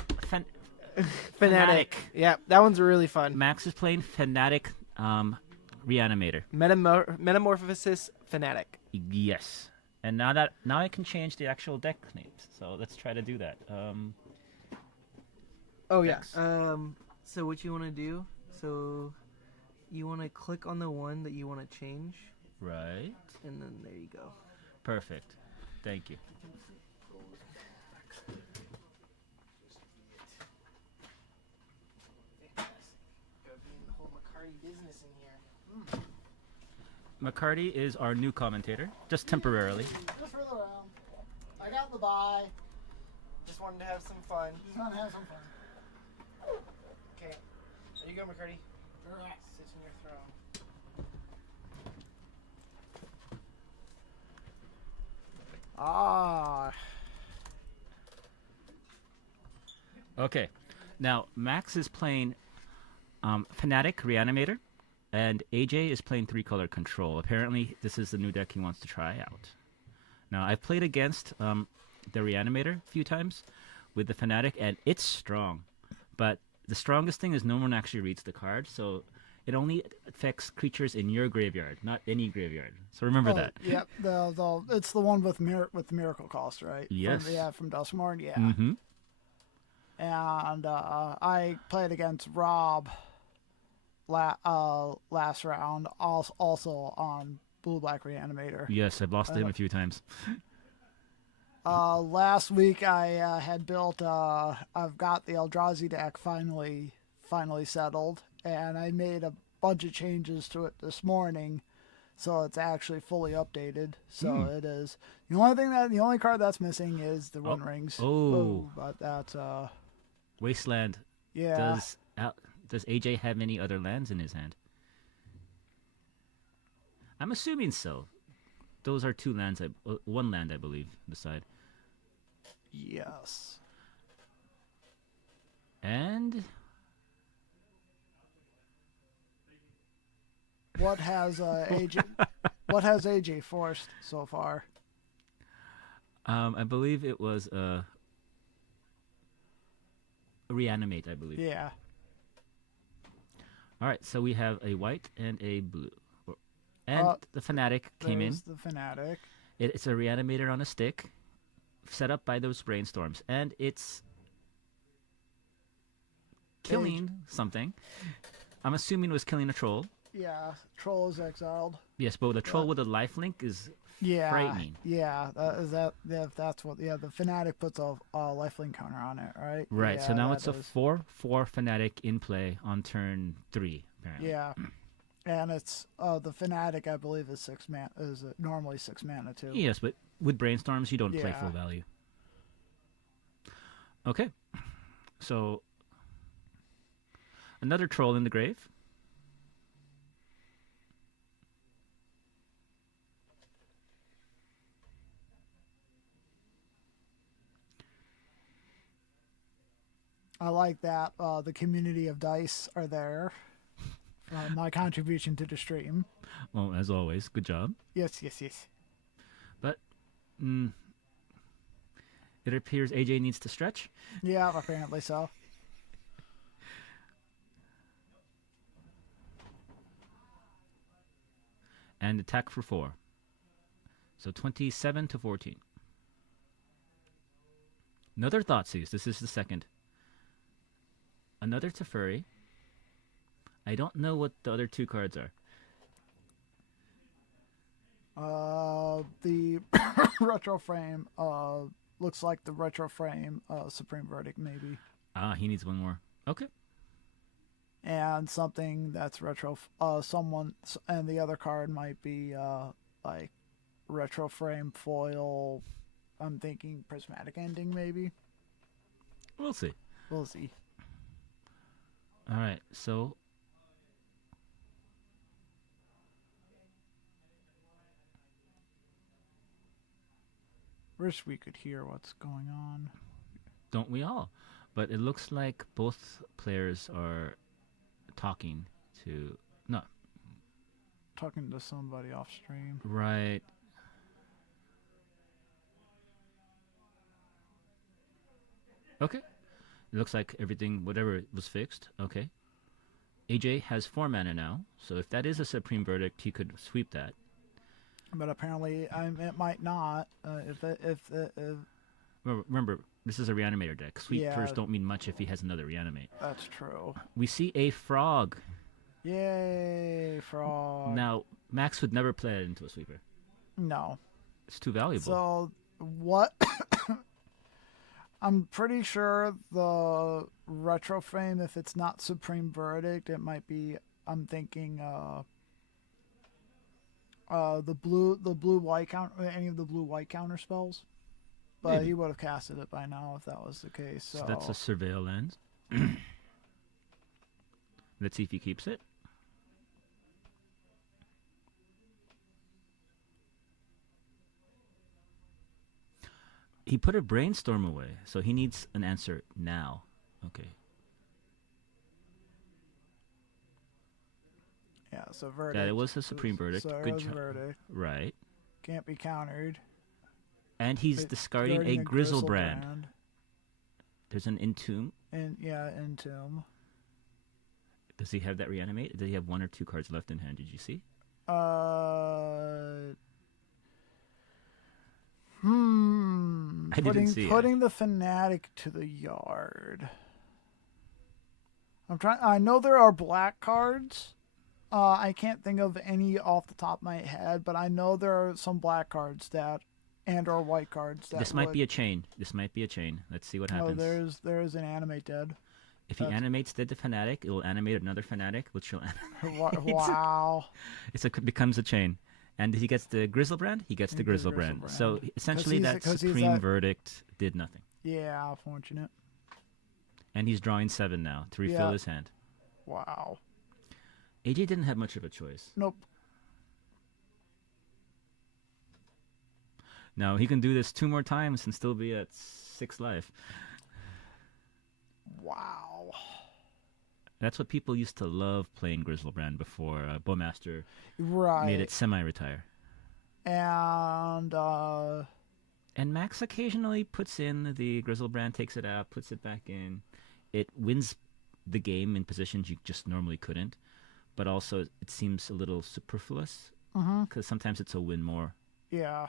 Fanatic. Yeah, that one's really fun. Max is playing Fanatic Reanimator. Metamorphosis Fanatic. Yes. And now I can change the actual deck names. So let's try to do that. Oh yeah. So what you want to do? So you want to click on the one that you want to change. Right. And then there you go. Perfect. Thank you. McCarty is our new commentator, just temporarily. Just for the round. I got the bye. Just wanted to have some fun. Just want to have some fun. Okay. There you go, McCarty. All right. Sit in your throne. Ah. Okay. Now, Max is playing Fanatic Reanimator, and AJ is playing 3-color Control. Apparently, this is the new deck he wants to try out. Now, I've played against the Reanimator a few times with the Fanatic, and it's strong. But the strongest thing is no one actually reads the card, so it only affects creatures in your graveyard, not any graveyard. So remember that. Yep, it's the one with Miracle Cost, right? Yes. From Duskmorn, yeah. Mm-hmm. And I played against Rob last round, also on Blue-Black Reanimator. Yes, I've lost to him a few times. Last week I had built, I've got the Eldrazi deck finally settled, and I made a bunch of changes to it this morning, so it's actually fully updated. So it is. The only card that's missing is the Rune Rings. Oh, but that's Wasteland. Yeah. Does AJ have any other lands in his hand? I'm assuming so. Those are 2 lands, one land, I believe, on the side. Yes. And what has AJ? What has AJ forced so far? I believe it was Reanimate, I believe. Yeah. All right, so we have a white and a blue. And the Fanatic came in. The Fanatic. It's a Reanimator on a stick, set up by those brainstorms. And it's killing something. I'm assuming it was killing a troll. Yeah, troll is exiled. Yes, but the troll with a lifelink is frightening. Yeah, that's what. Yeah, the Fanatic puts a lifelink counter on it, right? Right. Yeah, so now it's a 4/4 Fanatic in play on turn 3. Apparently. Yeah, and it's the Fanatic, I believe, is 6 mana. Is normally 6 mana too. Yes, but with brainstorms, you don't play full value. Okay. So, another troll in the grave. I like that. The community of dice are there. My contribution to the stream. Well, as always, good job. Yes. But it appears AJ needs to stretch. Yeah, apparently so. And attack for 4. So 27 to 14. Another Thoughtseize. This is the second. Another Teferi. I don't know what the other 2 cards are. The retro frame looks like the retro frame Supreme Verdict maybe. Ah, he needs one more. Okay. And something that's retro. Someone and the other card might be like retro frame foil. I'm thinking prismatic ending maybe. We'll see. We'll see. All right. So wish we could hear what's going on. don't we all? But it looks like both players are talking to talking to somebody off stream. Right. Okay. It looks like everything, whatever was fixed. Okay. AJ has 4 mana now, so if that is a Supreme Verdict, he could sweep that. But apparently, it might not. Remember, this is a Reanimator deck. Sweepers don't mean much if he has another Reanimate. That's true. We see a Frog. Yay, Frog. Now, Max would never play it into a Sweeper. No. It's too valuable. So, what... I'm pretty sure the retro frame, if it's not Supreme Verdict, it might be, I'm thinking, the blue white counter, any of the blue white counter spells. But Maybe. he would have casted it by now if that was the case. So that's a Surveil Lens. Let's see if he keeps it. He put a Brainstorm away, so he needs an answer now. Okay. Yeah, so verdict. Yeah, it was a Supreme Verdict. So Good it was job. verdict. Right. Can't be countered. And he's discarding a Grizzlebrand. Grizzlebrand. There's an Entomb. And yeah, Entomb. Does he have that Reanimate? Does he have 1 or 2 cards left in hand? Did you see? I didn't see Putting the Fanatic to the yard. I know there are black cards. I can't think of any off the top of my head, but I know there are some black cards or white cards that. This might be a chain. Let's see what happens. Oh, there's an animate dead. If he animates Dead to Fanatic, it will animate another Fanatic, which will animate. Wow. It becomes a chain. And he gets the Grizzlebrand, he gets the Grizzlebrand. So essentially that Supreme Verdict did nothing. Yeah, fortunate. And he's drawing 7 now to refill his hand. Wow. AJ didn't have much of a choice. Nope. Now, he can do this 2 more times and still be at 6 life. Wow. That's what people used to love playing Grizzlebrand before Bowmaster right. made it semi-retire. And Max occasionally puts in the Grizzlebrand, takes it out, puts it back in. It wins the game in positions you just normally couldn't, but also it seems a little superfluous because sometimes it's a win more. Yeah.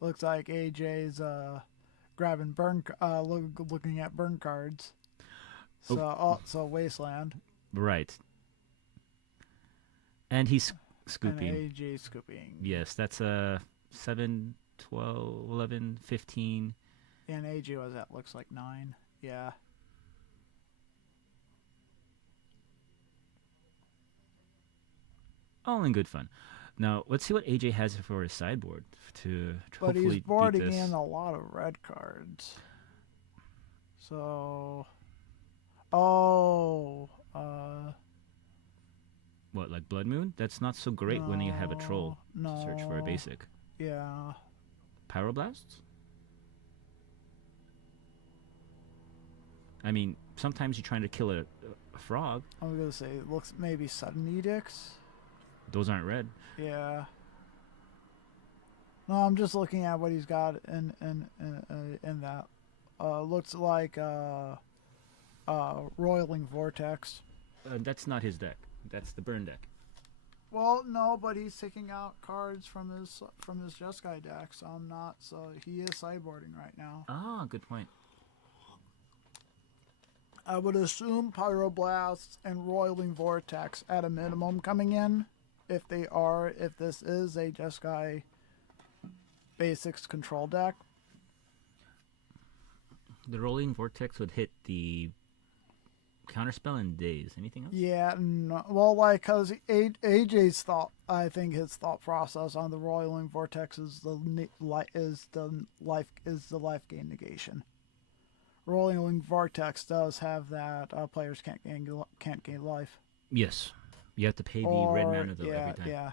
Looks like AJ's grabbing looking at burn cards. So Wasteland. Right. And he's scooping. And AJ scooping. Yes, that's 7, 12, 11, 15. And AJ was at looks like 9. Yeah. All in good fun. Now, let's see what AJ has for his sideboard to but hopefully he's boarding beat this. in a lot of red cards. So, oh, What, like Blood Moon? That's not so great when you have a troll to search for a no, basic. yeah. Pyroblasts? I mean, sometimes you're trying to kill a frog. I was gonna say it looks maybe sudden edicts. Those aren't red. Yeah. No, I'm just looking at what he's got in that. Looks like Roiling Vortex. That's not his deck. That's the burn deck. Well, no, but he's taking out cards from his Jeskai deck, so I'm not. So he is sideboarding right now. Ah, good point. I would assume Pyroblasts and Roiling Vortex at a minimum coming in, if this is a Jeskai Basics control deck. The Rolling Vortex would hit the Counterspell and Daze. Anything else? Yeah, no, well, like, cause AJ's thought, I think his thought process on the Roiling Vortex is the life gain negation. Roiling Vortex does have that players can't gain life. Yes, you have to pay the red mana though every time. Yeah.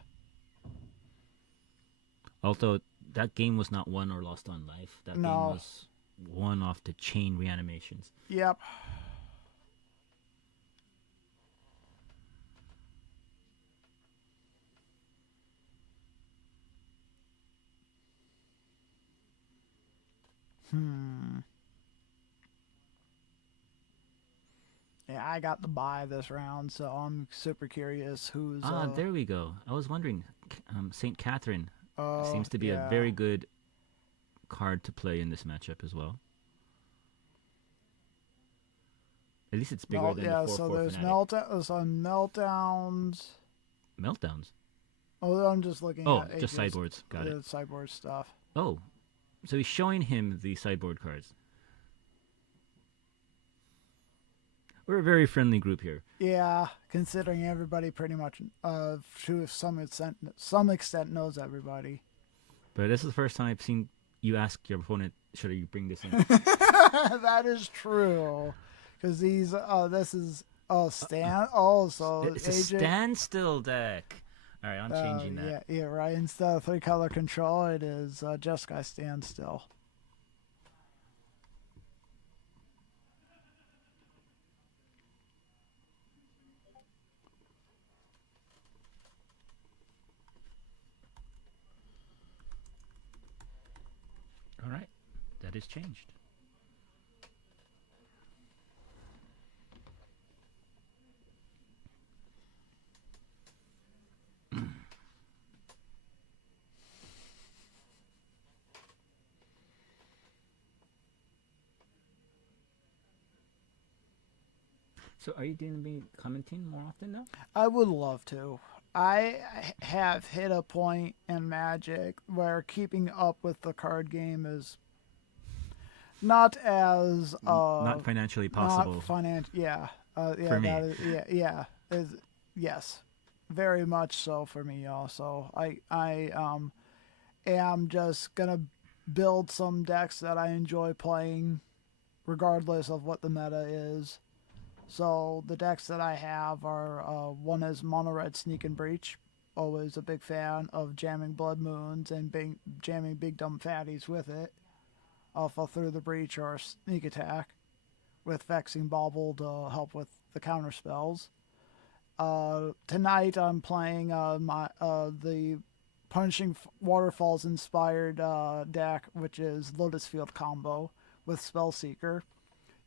Although that game was not won or lost on life. That game was won off the chain reanimations. Yep. Yeah, I got the buy this round, so I'm super curious who's. There we go. I was wondering, Saint Catherine seems to be yeah. a very good card to play in this matchup as well. At least it's bigger than the 4/4 so there's meltdowns. Meltdowns? Oh, I'm just looking at just sideboards. Got it. Sideboard stuff. Oh, so he's showing him the sideboard cards. We're a very friendly group here. Yeah, considering everybody pretty much, to some extent knows everybody. But this is the first time I've seen you ask your opponent, should I bring this in? That is true. Because this is stand. So it's a standstill deck. All right, I'm changing that. Yeah, right. Instead of 3-color control, it is Jeskai standstill. All right, that is changed. So are you going to be commenting more often now? I would love to. I have hit a point in Magic where keeping up with the card game is not as not financially possible. Yeah. For me. Yes. Very much so for me also. I am just gonna build some decks that I enjoy playing regardless of what the meta is. So the decks that I have are one is Mono Red Sneak and Breach. Always a big fan of jamming Blood Moons and jamming Big Dumb Fatties with it. Alpha through the Breach or Sneak Attack with Vexing Bauble to help with the counter spells. Tonight I'm playing the Punishing Waterfalls inspired deck, which is Lotus Field combo with Spellseeker.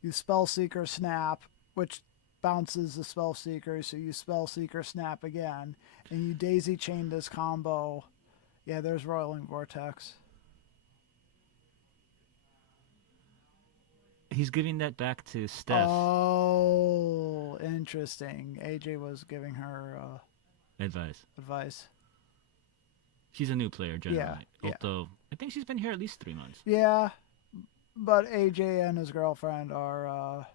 You Spellseeker Snap, which bounces the Spellseeker, so you Spellseeker Snap again, and you Daisy Chain this combo. Yeah, there's Roiling Vortex. He's giving that back to Steph. Oh, interesting. AJ was giving her advice. She's a new player, generally. Yeah. Although, I think she's been here at least 3 months. Yeah, but AJ and his girlfriend are...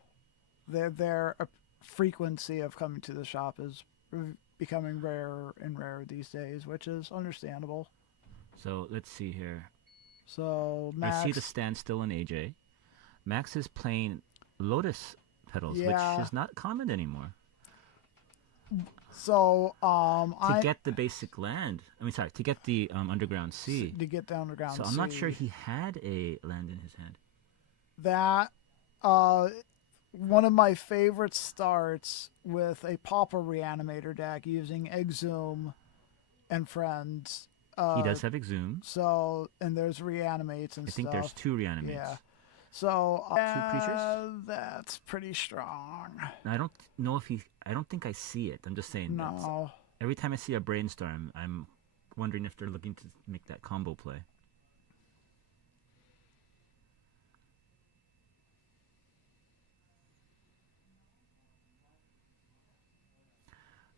Their frequency of coming to the shop is becoming rarer and rarer these days, which is understandable. So let's see here. So Max, I see the standstill in AJ. Max is playing Lotus Petals, Yeah. which is not common anymore. So, to get the basic land. To get the underground sea. To get the underground sea. So I'm not sure he had a land in his hand. That, one of my favorite starts with a Pauper Reanimator deck using Exhume and Friends. He does have Exhume. So, and there's Reanimates and stuff. I think there's 2 Reanimates. Yeah. So, 2 creatures? That's pretty strong. I don't know if I don't think I see it. I'm just saying. No. Every time I see a Brainstorm, I'm wondering if they're looking to make that combo play.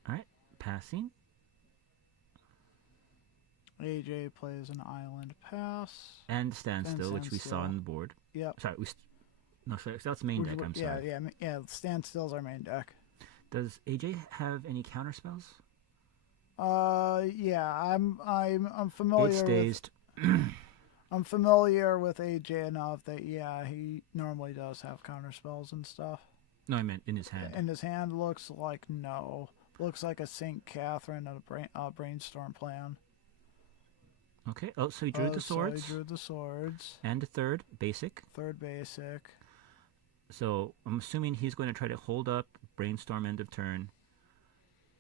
All right, passing. AJ plays an island pass. And standstill, which we saw on the board. Yep. Sorry, that's main deck. I'm sorry. Yeah. Standstill's our main deck. Does AJ have any counter spells? Yeah. I'm familiar. It's dazed. I'm familiar with AJ enough that he normally does have counter spells and stuff. No, I meant in his hand. In his hand looks like no. Looks like a St. Catherine and a Brainstorm plan. Okay. Oh, so he drew the swords. So he drew the swords. And a third basic. Third basic. So I'm assuming he's going to try to hold up Brainstorm end of turn,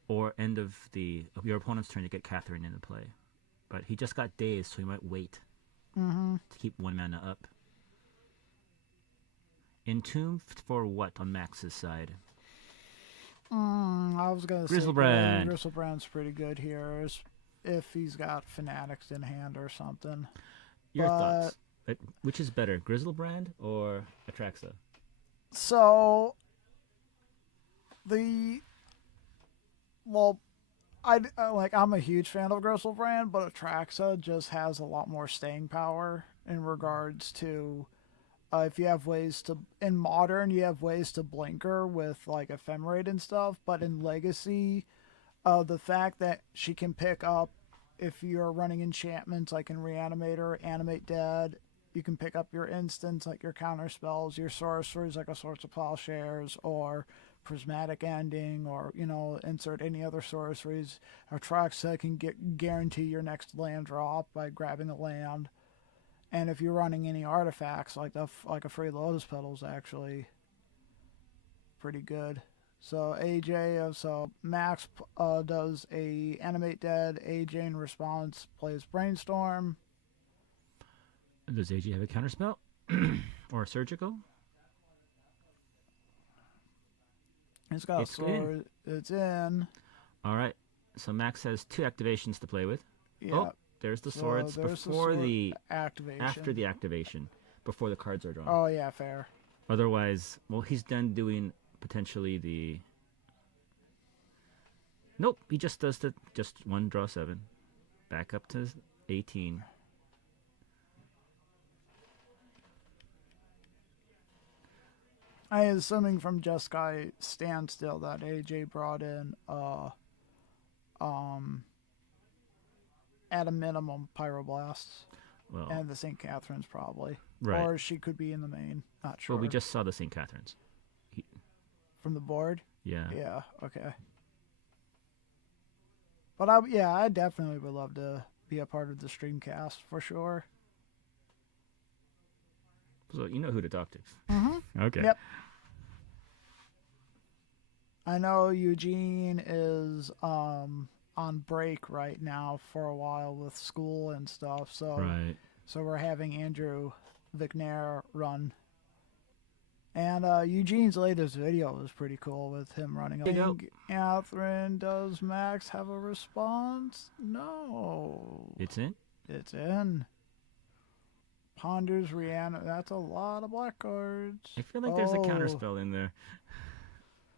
or end of your opponent's turn to get Catherine into play. But he just got dazed, so he might wait to keep 1 mana up. Entomb for what on Max's side? I was gonna Griselbrand. say Griselbrand's pretty good here. If he's got Fanatics in hand or something. Your thoughts? Which is better, Griselbrand or Atraxa? So, I'm a huge fan of Griselbrand, but Atraxa just has a lot more staying power in regards to if you have ways to, in Modern, you have ways to blinker with like Ephemerate and stuff, but in Legacy, the fact that she can pick up, if you're running enchantments like in Reanimator, Animate Dead, you can pick up your instants like your counter spells, your sorceries like a Swords of Plowshares, or Prismatic Ending, or insert any other sorceries. Atraxa can guarantee your next land drop by grabbing a land, and if you're running any artifacts like a free Lotus Petal's actually pretty good. So Max does a Animate Dead. AJ in response plays Brainstorm. Does AJ have a counterspell or a surgical? It's got a sword. It's in. All right. So Max has 2 activations to play with. Yeah. Oh, there's the swords before the activation. After the activation, before the cards are drawn. Oh yeah, fair. Otherwise, he's done doing potentially the. Nope, he just does just 1 draw 7, back up to 18. I am assuming from Jeskai Standstill that AJ brought in at a minimum Pyroblasts. Well, and the St. Catherine's probably. Right. Or she could be in the main. Not sure. Well, we just saw the St. Catherine's. From the board? Yeah. Yeah, okay. But I definitely would love to be a part of the streamcast for sure. So you know who to talk to. Mm-hmm. Okay. Yep. I know Eugene is on break right now for a while with school and stuff. So right. So we're having Andrew Vignair run. And Eugene's latest video was pretty cool with him running. Catherine, does Max have a response? No. It's in? It's in. Ponders Rihanna. That's a lot of black cards. I feel like there's a counterspell in there.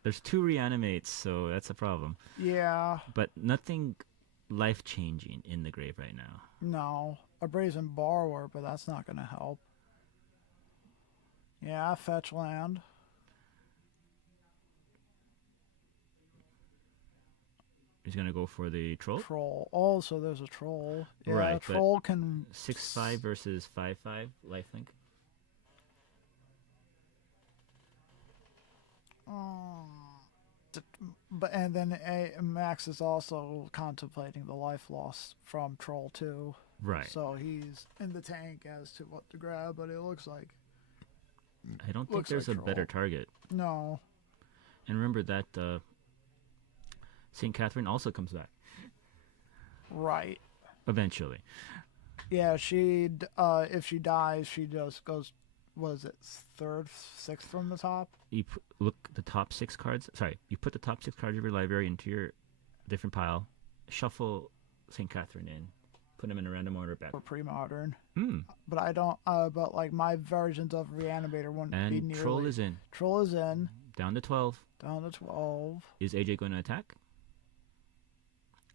There's 2 reanimates, so that's a problem. Yeah. But nothing life-changing in the grave right now. No. A Brazen Borrower, but that's not going to help. Yeah, fetch land. He's going to go for the troll? Troll. Oh, so there's a troll. Yeah, right. A troll can... 6/5 versus 5/5 lifelink. And then Max is also contemplating the life loss from Troll 2. Right. So he's in the tank as to what to grab, but it looks like... I don't think there's a better target. No. And remember that St. Catherine also comes back. Right. Eventually. Yeah, if she dies, she just goes, what is it, 3rd, 6th from the top? You look the top 6 cards. Sorry, you put the top 6 cards of your library into your different pile. Shuffle St. Catherine in. Put them in a random order back. For pre-modern. Mm. But I don't, but like my versions of Reanimator wouldn't be nearly... And Troll is in. Troll is in. Down to 12. Down to 12. Is AJ going to attack?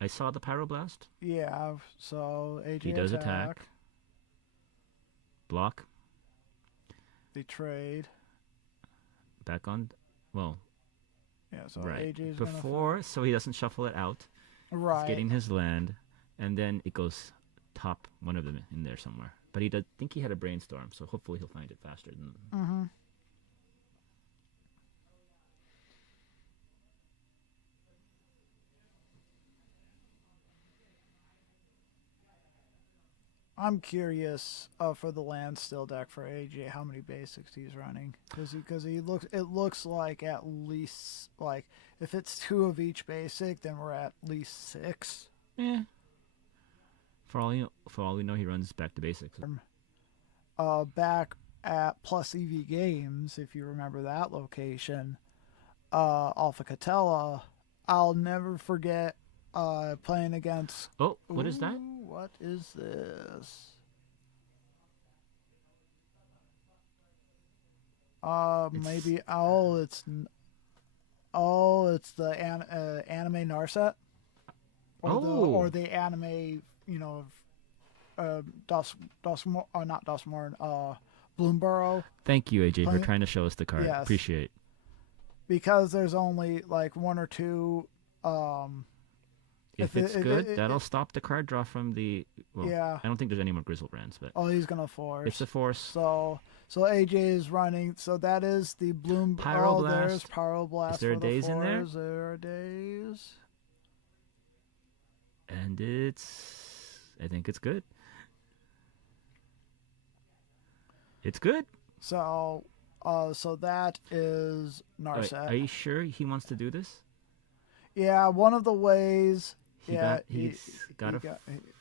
I saw the Pyroblast. Yeah, so AJ He does attack. Block. They trade. Back on. Well. Yeah, so right. AJ's before, so he doesn't shuffle it out. Right. He's getting his land, and then it goes top one of them in there somewhere. But he did think he had a brainstorm, so hopefully he'll find it faster than. Mm-hmm. I'm curious for the land still deck for AJ how many basics he's running because it looks like at least like if it's 2 of each basic then we're at least 6. Yeah. For all we know, he runs back to basics. Back at Plus EV Games, if you remember that location, Alpha Catella, I'll never forget playing against. Oh, what is that? What is this? Maybe it's the anime Narset, or the anime, not Dustmorn, Bloomborough. Thank you, AJ, for trying to show us the card. Yes. Appreciate. Because there's only like 1 or 2. If it's good, that'll stop the card draw from the. Well, yeah. I don't think there's any more Grizzlebrands, but. Oh, he's gonna force. It's a force. So AJ is running. So that is the Bloom. Pyroblast. Oh, there's Pyroblast. Is there for days the in there? There are days. And I think it's good. It's good. So that is Narset. Are you sure he wants to do this? Yeah, one of the ways. He's got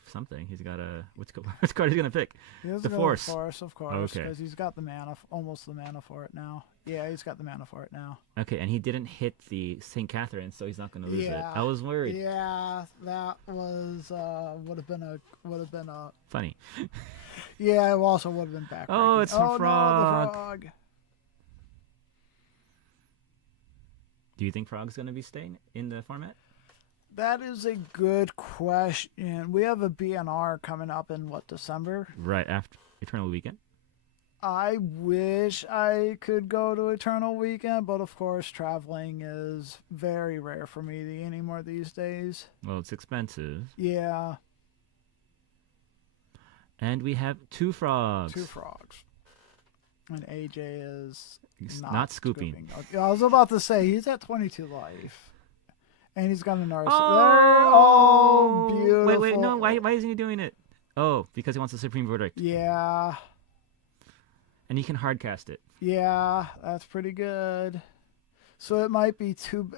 something. He's got a which card he's gonna pick? The Force. Force, of course, okay. because he's got the mana, almost the mana for it now. Yeah, he's got the mana for it now. Okay, and he didn't hit the St. Catherine, so he's not gonna lose it. I was worried. Yeah, that was would have been a funny. Yeah, it also would have been backbreaking. Oh, it's a frog. No, the frog. Do you think Frog's gonna be staying in the format? That is a good question. We have a BNR coming up in December? Right after Eternal Weekend. I wish I could go to Eternal Weekend, but of course traveling is very rare for me anymore these days. Well, it's expensive. Yeah. And we have 2 frogs. 2 frogs. And AJ is not scooping. I was about to say, he's at 22 life. And he's got an arsenal. Oh, beautiful. Wait, no, why isn't he doing it? Oh, because he wants the Supreme Verdict. Yeah. And he can hardcast it. Yeah, that's pretty good. So it might be two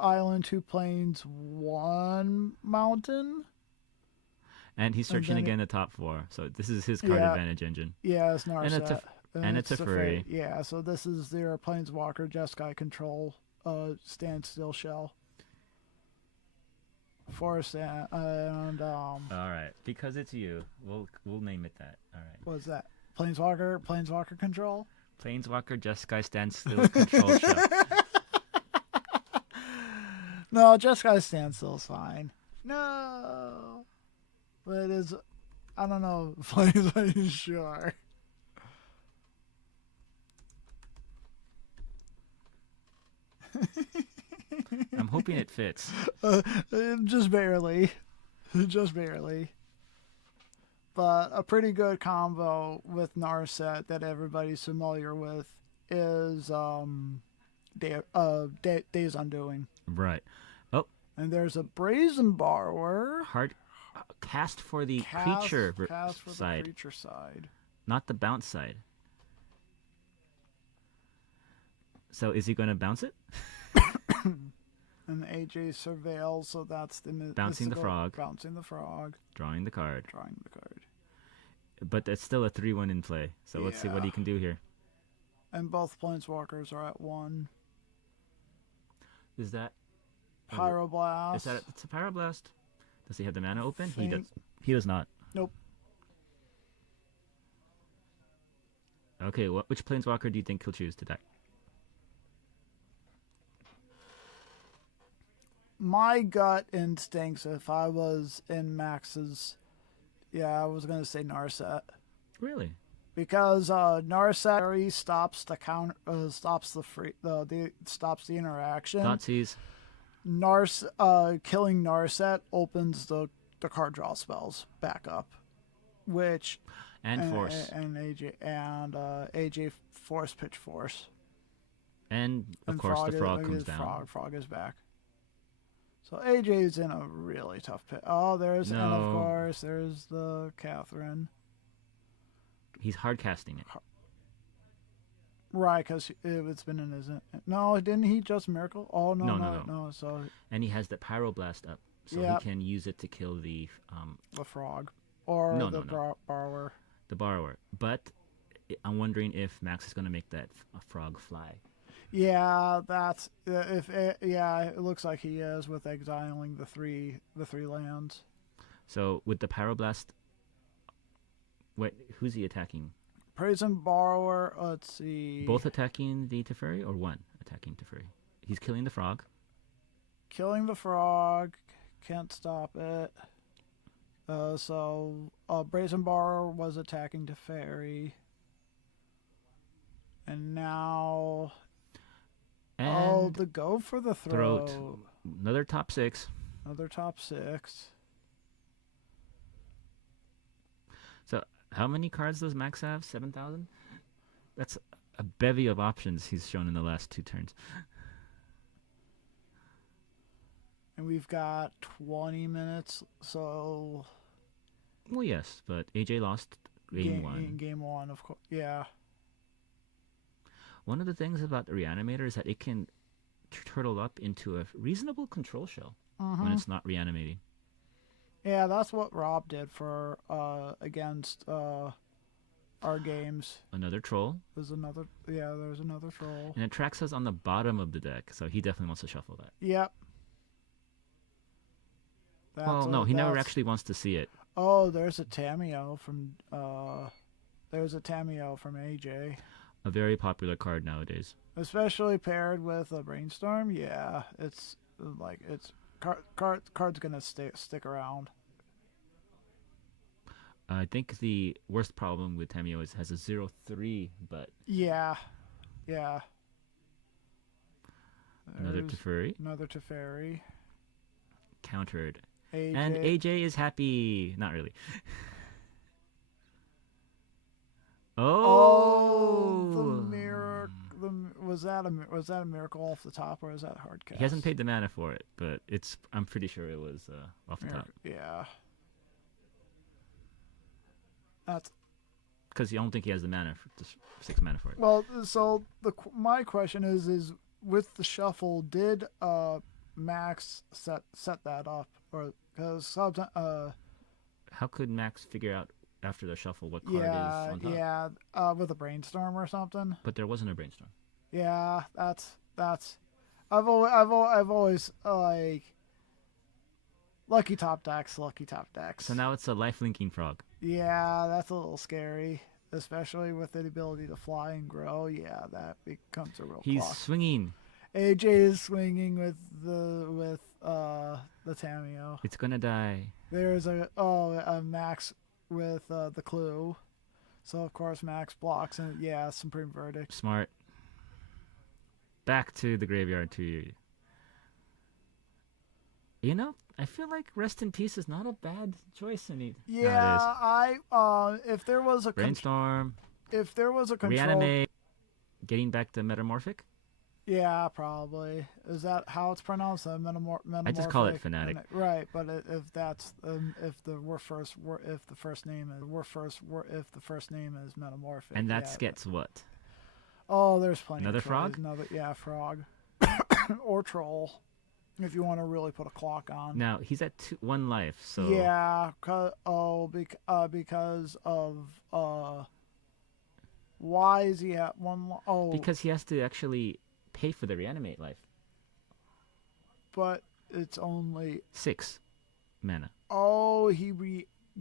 island, 2 plains, 1 mountain. And he's searching again the top 4. So this is his card advantage engine. Yeah, it's Narset. And it's a furry. Yeah, so this is their Planeswalker Jeskai control standstill shell. Forest and All right, because it's you, we'll name it that. All right. What's that? Planeswalker control? Planeswalker Jeskai standstill control shell. No, Jeskai standstill's fine. No. But it is, I don't know, Planeswalker, sure. I'm hoping it fits. Just barely. Just barely. But a pretty good combo with Narset that everybody's familiar with is Days Undoing. Right. Oh, And there's a Brazen Borrower. hard cast for the creature side, the creature side, not the bounce side. So is he going to bounce it? And AJ Surveil, so that's the Bouncing the frog. Bouncing the frog. Drawing the card. Drawing the card. But that's still a 3/1 in play. So let's see what he can do here. And both Planeswalkers are at 1. Is that Pyroblast? It's a Pyroblast. Does he have the mana open? He does. He does not. Nope. Okay, which Planeswalker do you think he'll choose to die? My gut instincts, if I was in Max's, I was gonna say Narset. Really? Because Narset stops the counter, stops the interaction. Thoughtseize. Killing Narset opens the card draw spells back up, which Force and AJ Force Pitch Force. And of course the frog comes down. Frog is back. So AJ's in a really tough pit. Oh, and of course there's the Catherine. He's hard casting it. Right, because it's been in his. No, didn't he just Miracle? Oh no. So and he has the Pyroblast up, so he can use it to kill the frog or borrower. The borrower, but I'm wondering if Max is going to make that frog fly. Yeah, that's it looks like he is with exiling the three lands. So with the Pyroblast, who's he attacking? Brazen Borrower. Let's see. Both attacking the Teferi or one attacking Teferi? He's killing the frog. Killing the frog. Can't stop it. So Brazen Borrower was attacking Teferi. And now... And the go for the throat. Another top 6. Another top 6. So how many cards does Max have? 7,000? That's a bevy of options he's shown in the last 2 turns. And we've got 20 minutes, so... Well, yes, but AJ lost game 1. Game 1, of course. Yeah. One of the things about the Reanimator is that it can turtle up into a reasonable control shell when it's not reanimating. Yeah, that's what Rob did for against our games. Another troll. There's another troll. And it tracks us on the bottom of the deck, so he definitely wants to shuffle that. Yep. He never actually wants to see it. Oh, there's a Tameo from AJ. A very popular card nowadays. Especially paired with a Brainstorm. Yeah, it's card's gonna stick around. I think the worst problem with Tameo is has a 0/3, but yeah. Another Teferi. Countered. AJ. And AJ is happy. Not really. The mirror. Was that a miracle off the top, or is that hard cast? He hasn't paid the mana for it, but I'm pretty sure it was off the top. Yeah. That's because you don't think he has the mana for 6 mana for it. Well, so my question is with the shuffle, did Max set that up, or because how could Max figure out after the shuffle what card is on top? Yeah, with a Brainstorm or something. But there wasn't a Brainstorm. Yeah, that's. I've always like lucky top decks. So now it's a life linking frog. Yeah, that's a little scary, especially with the ability to fly and grow. Yeah, that becomes a real. He's clock. Swinging. AJ is swinging with the Tameo. It's gonna die. There's a Max with the clue, so of course Max blocks, and Supreme Verdict. Smart. Back to the graveyard to you. I feel like Rest in Peace is not a bad choice nowadays. If there was a Brainstorm. if there was a control, Reanimate. Getting back to Metamorphic. Yeah, probably. Is that how it's pronounced? Metamorphic. I just call it Fanatic. Right, but if that's if the first name is metamorphic. And that gets what? Oh, there's plenty. Another of frog? Frog, or troll, if you want to really put a clock on. Now he's at 1 life, so yeah, because of why is he at 1? Because he has to actually pay for the reanimate life. But it's only 6 mana. Oh,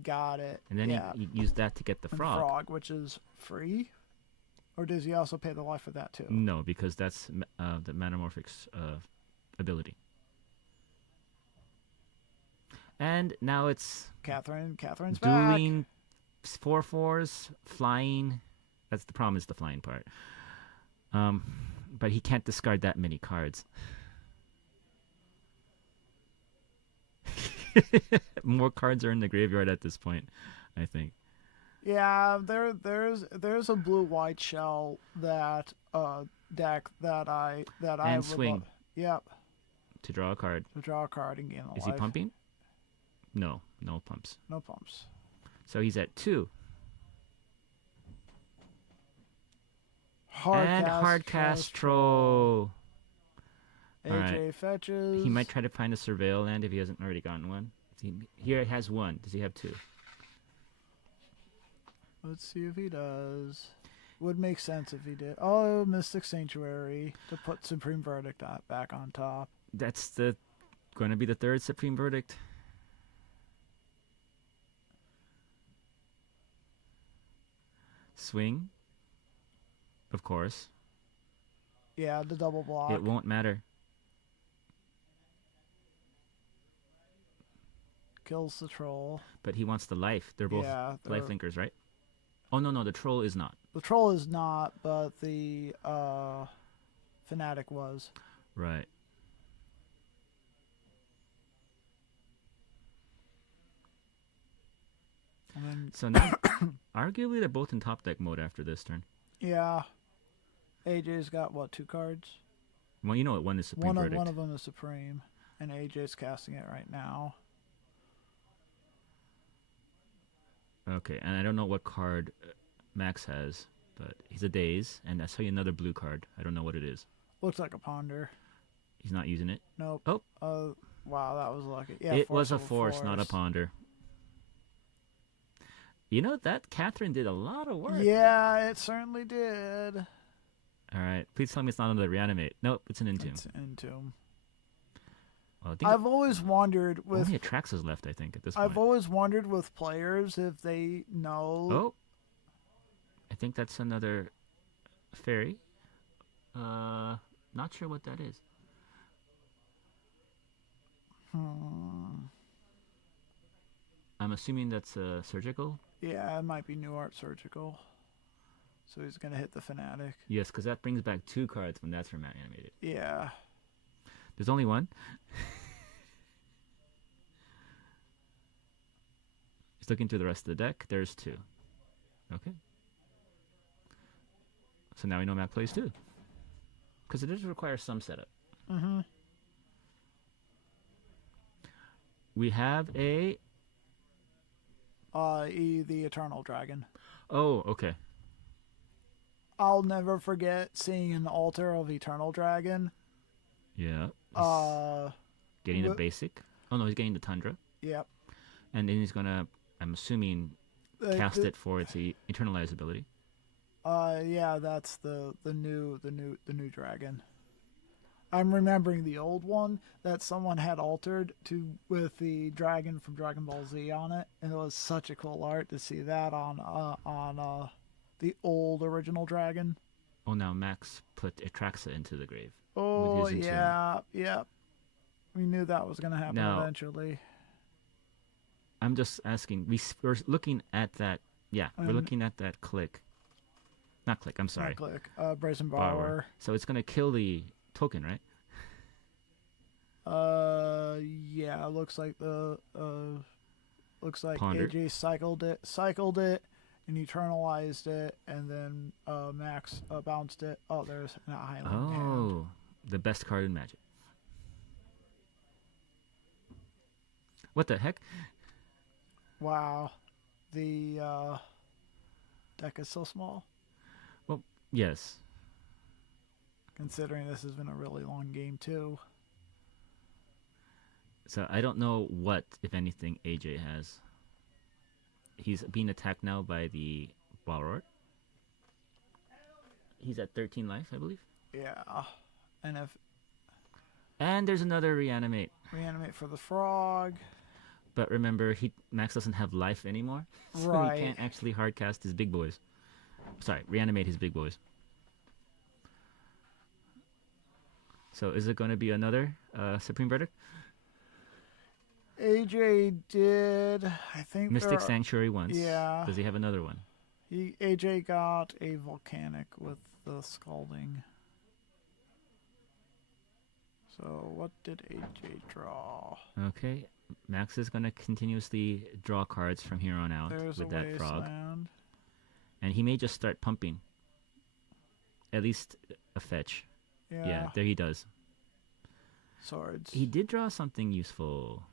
got it. And then he used that to get the frog. Frog, which is free. Or does he also pay the life for that too? No, because that's the Metamorphic's ability. And now it's Catherine's dueling back. 4/4s, flying. That's the problem, is the flying part. But he can't discard that many cards. More cards are in the graveyard at this point, I think. Yeah, there's a blue-white shell that deck that I and would swing. love. Yep. To draw a card. To draw a card and gain a life. Is he pumping? No pumps. No pumps. So he's at 2. Hard cast troll. AJ fetches. He might try to find a surveil land if he hasn't already gotten one. Here it has 1. Does he have 2? Let's see if he does. Would make sense if he did. Oh, Mystic Sanctuary to put Supreme Verdict back on top. That's going to be the 3rd Supreme Verdict. Swing. Of course. Yeah, the double block. It won't matter. Kills the troll. But he wants the life. They're both life linkers, right? Oh, no, the troll is not. The troll is not, but the fanatic was. Right. So now, arguably, they're both in top deck mode after this turn. Yeah. AJ's got, 2 cards? Well, you know what, 1 is Supreme Verdict. One of them is Supreme, and AJ's casting it right now. Okay, and I don't know what card Max has, but he's a Daze, and I saw you another blue card. I don't know what it is. Looks like a Ponder. He's not using it? Nope. Oh. Wow, that was lucky. Yeah, it was a force, not a Ponder. You know, that Catherine did a lot of work. Yeah, it certainly did. All right. Please tell me it's not under the reanimate. Nope, it's an Entomb. It's Entomb. Well, I've always wondered with... Only Atraxa's left, I think, at this point. I've always wondered with players if they know... Oh. I think that's another fairy. Not sure what that is. I'm assuming that's surgical. Yeah, it might be New Art Surgical. So he's going to hit the Fanatic. Yes, because that brings back 2 cards when that's animated. Yeah. There's only 1. He's looking through the rest of the deck. There's 2. Okay. So now we know Mac plays 2. Because it does require some setup. Mm-hmm. We have a... the Eternal Dragon. Oh, okay. I'll never forget seeing an altar of Eternal Dragon. Yeah. Getting the basic. Oh, no, he's getting the Tundra. Yep. And then he's going to, I'm assuming, cast it for its Eternalize ability. Yeah, that's the new dragon. I'm remembering the old one that someone had altered with the dragon from Dragon Ball Z on it, and it was such a cool art to see that on the old original dragon. Oh, now Max put Atraxa into the grave. Oh, yeah. We knew that was going to happen eventually. I'm just asking. We're looking at that. Yeah, we're looking at that click. Not click, I'm sorry. Not click. Brazen Borrower. So it's going to kill the token, right? Yeah, looks like Ponder. AJ cycled it, and eternalized it, and then Max bounced it. Oh, there's an island. Oh, the best card in Magic. What the heck? Wow, the deck is so small. Well, yes. Considering this has been a really long game too. So I don't know what, if anything, AJ has. He's being attacked now by the Balrog. He's at 13 life, I believe. Yeah, And there's another reanimate. Reanimate for the frog. But remember, Max doesn't have life anymore, so Right. he can't actually hardcast his big boys. Sorry, reanimate his big boys. So is it going to be another Supreme Verdict? AJ did, I think. Mystic Sanctuary once. Yeah. Does he have another one? AJ got a volcanic with the scalding. So what did AJ draw? Okay. Max is going to continuously draw cards from here on out There's with a that frog. wasteland. And he may just start pumping. At least a fetch. Yeah, there he does. Swords. He did draw something useful.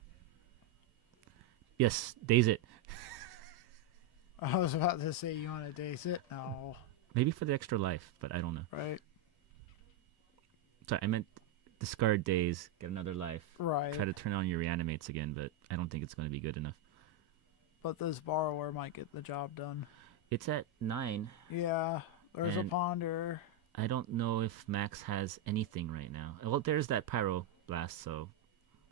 Yes, daze it. I was about to say, you want to daze it? No. Maybe for the extra life, but I don't know. Right. Sorry, I meant discard daze, get another life. Right. Try to turn on your reanimates again, but I don't think it's going to be good enough. But this borrower might get the job done. It's at 9. Yeah. There's And a ponder. I don't know if Max has anything right now. Well, there's that Pyro Blast, so,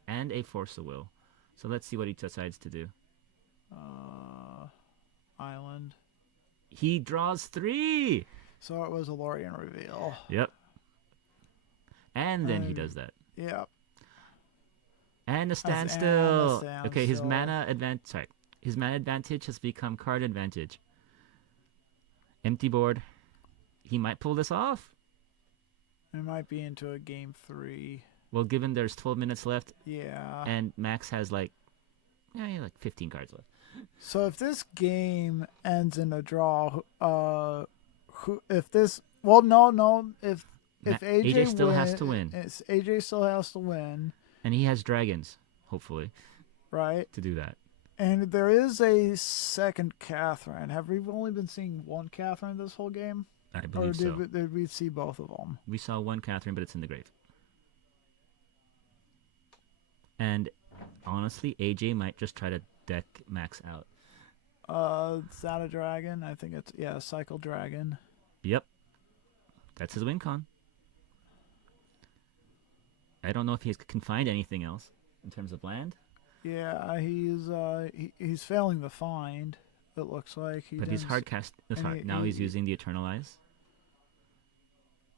and a Force of Will. So let's see what he decides to do. Island. He draws 3! So it was a Lorien reveal. Yep. And then he does that. Yep. And a standstill. Okay, his mana advantage has become card advantage. Empty board. He might pull this off. It might be into a game 3. Well, given there's 12 minutes left. Yeah. And Max has like 15 cards left. So if this game ends in a draw, if AJ still has to win. AJ still has to win. And he has dragons, hopefully. Right. To do that. And there is a second Catherine. Have we only been seeing one Catherine this whole game? I believe so. Or did we see both of them? We saw one Catherine, but it's in the grave. And honestly, AJ might just try to deck Max out. Is that a dragon? I think it's, Cycle Dragon. Yep. That's his win con. I don't know if he can find anything else in terms of land. Yeah, he's failing the find. It looks like he's hard cast. Now he's using the Eternalize,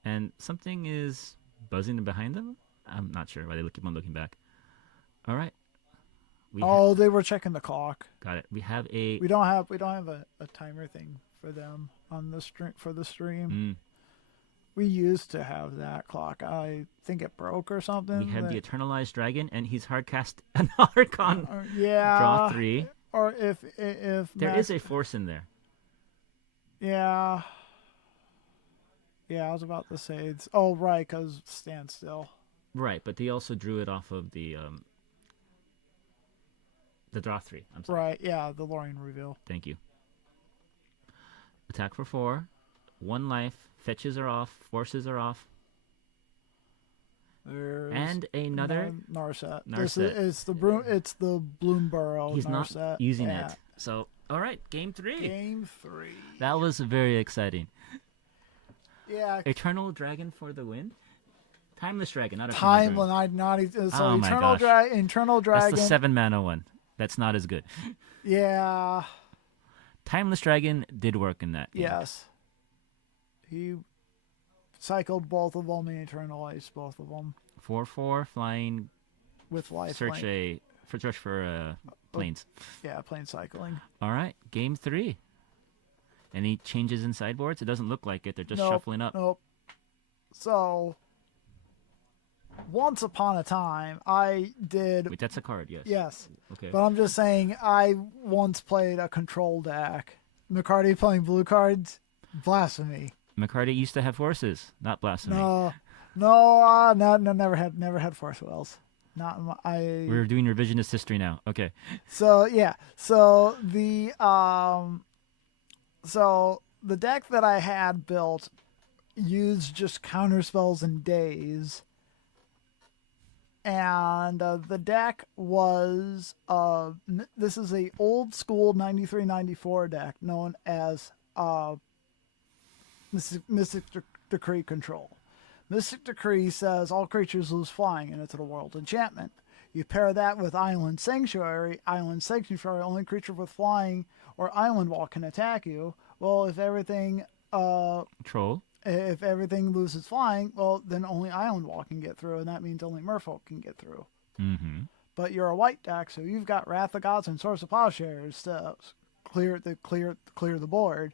and something is buzzing behind them. I'm not sure why they keep on looking back. All right. They were checking the clock. Got it. We have a. We don't have a timer thing for them on the stream. We used to have that clock. I think it broke or something. We have the Eternalized Dragon, and he's hardcast an Archon. Yeah. Draw 3. Or if there is a force in there. Yeah. Yeah, I was about to say it's. Oh, right, because standstill. Right, but they also drew it off of the draw 3. I'm sorry. Right. Yeah, the Lorien reveal. Thank you. Attack for 4. 1 life. Fetches are off. Forces are off. And another Narset. Narset. It's the Bloomborough. He's Narset. not using it. So, all right, game 3. Game 3. That was very exciting. Yeah. Eternal Dragon for the win. Timeless Dragon, not Eternal Dragon. That's the 7 mana one. That's not as good. Yeah. Timeless Dragon did work in that game. Yes. He cycled both of them and eternalized both of them. 4/4 flying with life. Search for planes. Yeah, plane cycling. All right, game 3. Any changes in sideboards? It doesn't look like it. They're just shuffling up. Nope. So, once upon a time, I did. Wait, that's a card. Yes. Yes. Okay. But I'm just saying, I once played a control deck McCarty playing blue cards, blasphemy. McCarty used to have horses, not blasphemy. No, never had force wells. Not my, We're doing revisionist history now. Okay. So yeah, so the deck that I had built used just counter spells and days, and the deck was this is a old school 93-94 deck known as Mystic Decree Control. Mystic Decree says all creatures lose flying, and it's a world enchantment. You pair that with Island Sanctuary. Island Sanctuary, only creature with flying or island walk can attack you. Well, if everything Troll. If everything loses flying, well, then only island walk can get through, and that means only merfolk can get through. Mm-hmm. But you're a white deck, so you've got Wrath of Gods and Source of Plowshares to clear the board.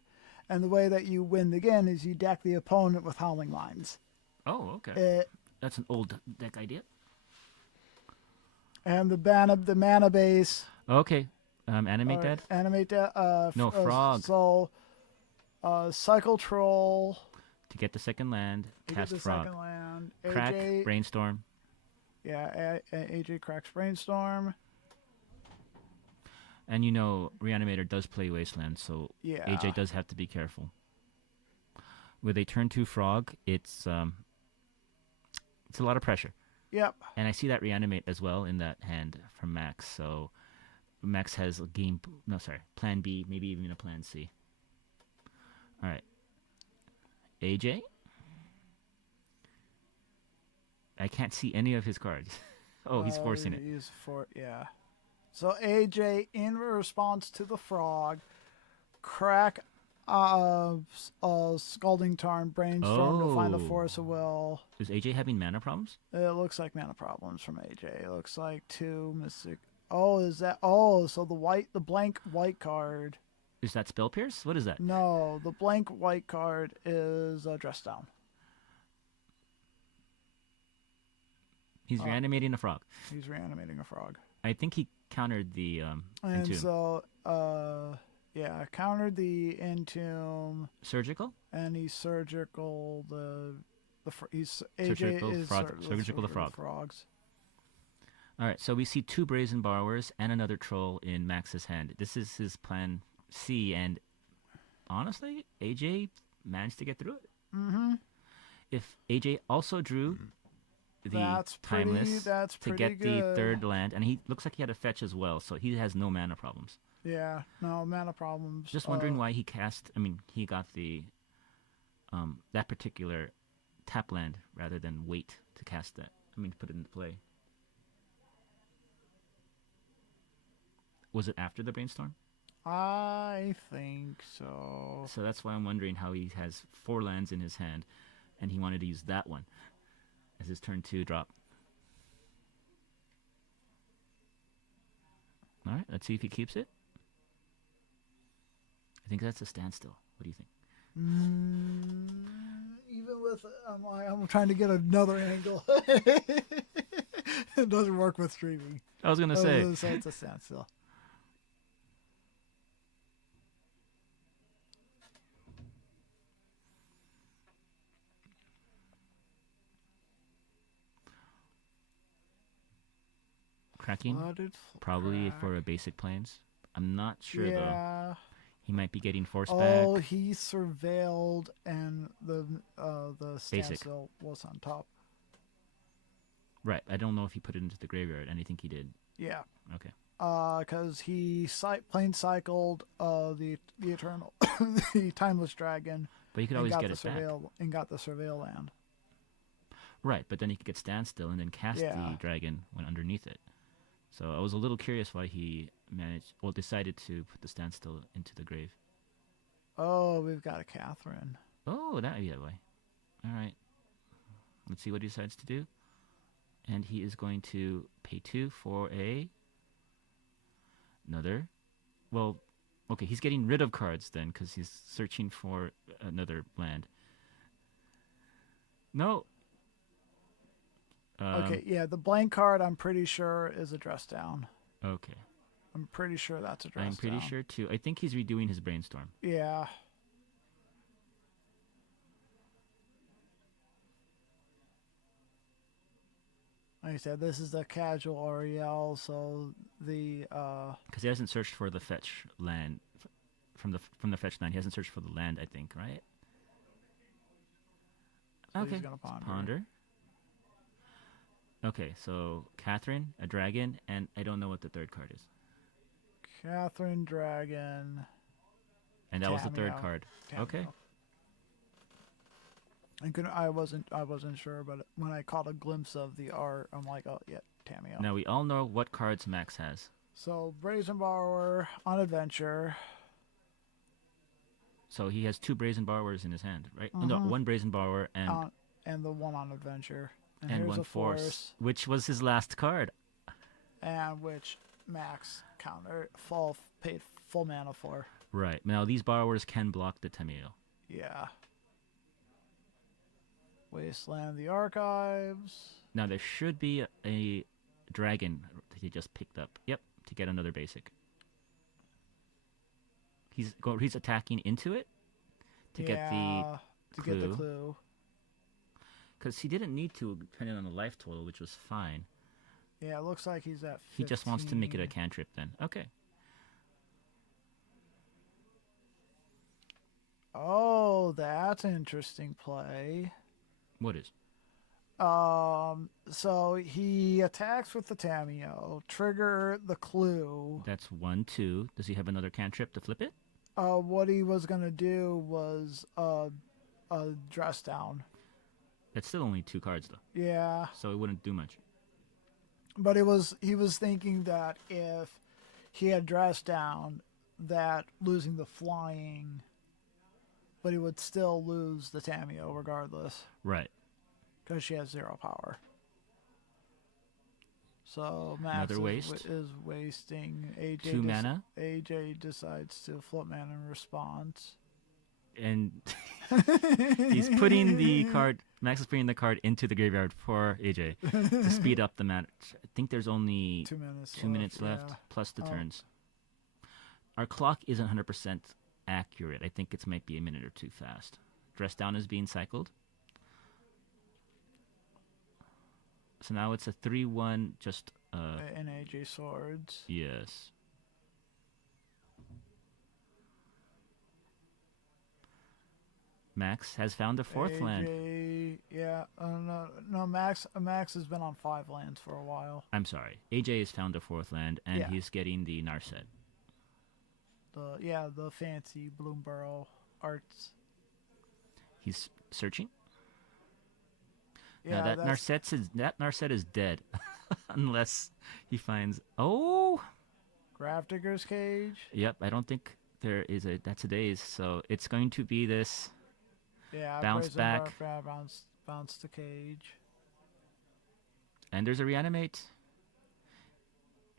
And the way that you win the game is you deck the opponent with Howling Mines. Oh, okay. That's an old deck idea. And the mana base. Okay. Animate that? Animate that. No, frog. Cycle Troll. To get the second land, cast frog. Second land. Crack, AJ, brainstorm. Yeah, AJ cracks brainstorm. And Reanimator does play Wasteland, so yeah. AJ does have to be careful. With a turn 2 frog, it's a lot of pressure. Yep. And I see that Reanimate as well in that hand from Max, so Max has a plan B, maybe even a plan C. All right. AJ? I can't see any of his cards. Oh, he's forcing it. Yeah. So AJ, in response to the frog, crack Scalding Tarn, Brainstorm to find the Force of Will. Is AJ having mana problems? It looks like mana problems from AJ. It looks like 2 Mystic. So the blank white card. Is that Spell Pierce? What is that? No, the blank white card is Dress Down. He's reanimating a frog. He's reanimating a frog. I think he countered the and Entomb. So countered the Entomb. Surgical? And he's surgical he's surgical AJ is surgical the frog. Frogs. All right, so we see 2 Brazen Borrowers and another Troll in Max's hand. This is his plan C, and honestly, AJ managed to get through it. Mm-hmm. If AJ also drew the Timeless to get the third land, and he looks like he had a fetch as well, so he has no mana problems. Yeah, no mana problems. Just wondering why he he got the that particular tap land rather than wait to cast that. Put it into play. Was it after the Brainstorm? I think so. So that's why I'm wondering how he has 4 lands in his hand, and he wanted to use that one as his turn 2 drop. All right, let's see if he keeps it. I think that's a standstill. What do you think? Even with I'm trying to get another angle. It doesn't work with streaming. I was gonna say it's a standstill. cracking, probably for a basic planes. I'm not sure though. He might be getting forced back. Oh, he surveilled, and the standstill was on top. Right. I don't know if he put it into the graveyard, and I think he did. Yeah. Okay. Because he plane cycled the eternal, the timeless dragon. But he could always get it back. And got the surveil land. Right, but then he could get standstill and then cast the dragon when underneath it. So I was a little curious why he decided to put the standstill into the grave. Oh, we've got a Catherine. Oh, that would be that way. All right. Let's see what he decides to do. And he is going to pay 2 for another. Well, okay, he's getting rid of cards then because he's searching for another land. No. Okay, yeah, the blank card I'm pretty sure is a dress down. Okay. I'm pretty sure that's a dress I'm pretty down. sure too. I think he's redoing his brainstorm. Yeah. Like I said, this is the casual Oriel, so the because he hasn't searched for the fetch land from the fetch land. He hasn't searched for the land, I think, right? so Okay. he's gonna ponder. Ponder. Okay, so Catherine, a dragon, and I don't know what the third card is. Catherine, dragon. And that was the third Tameo. card. Tameo. Okay. I wasn't sure, but when I caught a glimpse of the art, I'm like, oh yeah, Tameo. Now we all know what cards Max has. So Brazen Borrower on adventure. So he has 2 Brazen Borrowers in his hand, right? No, 1 Brazen Borrower And the one on adventure. and here's 1 a force, which was his last card. And which Max paid full mana for. Right. Now these borrowers can block the Tameo. Yeah. Wasteland of the Archives. Now there should be a dragon that he just picked up. Yep, to get another basic. He's attacking into it to get the clue. Get the clue. Because he didn't need to, depending on the life total, which was fine. Yeah, it looks like he's at 15. He just wants to make it a cantrip then. Okay. Oh, that's an interesting play. What is? So he attacks with the Tameo, trigger the clue. That's 1, 2. Does he have another cantrip to flip it? What he was gonna do was a dress down. That's still only 2 cards though. Yeah, So it wouldn't do much. but he was thinking that if he had dress down, that losing the flying, but he would still lose the Tameo regardless Right. because she has 0 power. So Max Another waste. is wasting. 2 mana. AJ decides to flip mana in response. And he's putting the card. Max is putting the card into the graveyard for AJ to speed up the match. I think there's only 2 minutes. 2 minutes left, yeah. plus the turns. Our clock isn't 100% accurate. I think it might be a minute or 2 fast. Dress down is being cycled. So now it's a 3-1. Just In AJ swords. yes. Max has found the 4th land. Yeah. No. Max has been on 5 lands for a while. I'm sorry. AJ has found the 4th land, and Yeah. he's getting the Narset. The fancy Bloomborough arts. He's searching. Yeah, Now that Narset is dead, unless he finds. Oh, Gravedigger's Cage. yep. I don't think there is that's a daze. So it's going to be this. Yeah, Bounce Brazen back. Bounce the cage. And there's a reanimate.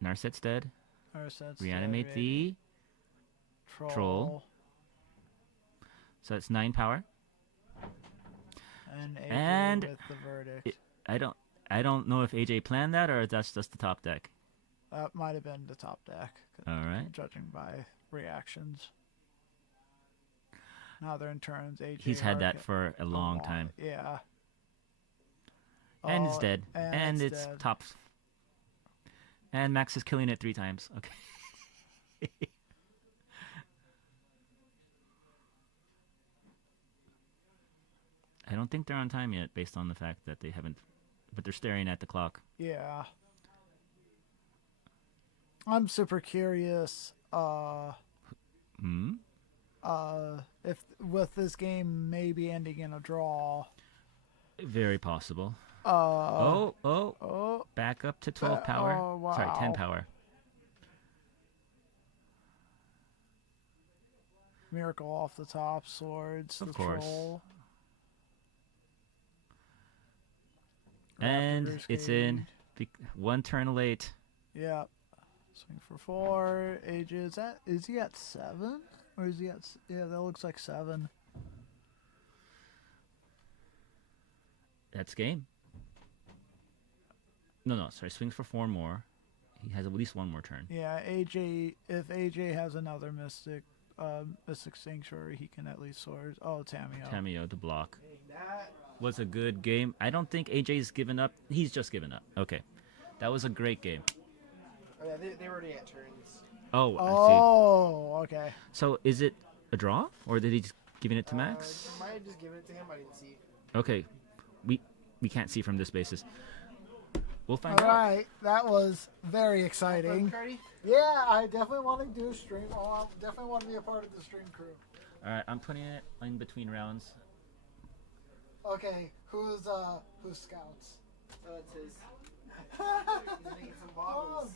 Narset's dead. Reanimate the troll. So it's 9 power. And AJ And with the verdict. I don't know if AJ planned that or if that's just the top deck. That might have been the top deck. All right. Judging by reactions. Now they're in turns. AJ. He's had that for a long time. Yeah. And it's dead. And it's it's dead. top. And Max is killing it 3 times. Okay. I don't think they're on time yet, based on the fact that they haven't. But they're staring at the clock. Yeah. I'm super curious. If with this game maybe ending in a draw. Very possible. Oh. Back up to 12 power. Oh, wow. Sorry, 10 power. Miracle off the top, swords, Of the course. troll. And Gravedigger's it's in. Cage. 1 turn late. Yep. Swing for 4. AJ, is he at 7? Or is he at... Yeah, that looks like 7. That's game. No, sorry. Swings for 4 more. He has at least one more turn. Yeah, AJ. If AJ has another Mystic Sanctuary, he can at least sword. Oh, Tamio to block. That was a good game. I don't think AJ's given up. He's just given up. Okay. That was a great game. Oh, yeah, they were already at turns. Oh, I see. Oh, okay. So is it a draw, or did he just giving it to Max? I might have just given it to him. I didn't see. Okay. We can't see from this basis. We'll find out. All right. That was very exciting. Yeah, I definitely want to do a stream. I definitely want to be a part of the stream crew. All right, I'm putting it in between rounds. Okay, who's scouts? Oh, it's his. He's making some boggles.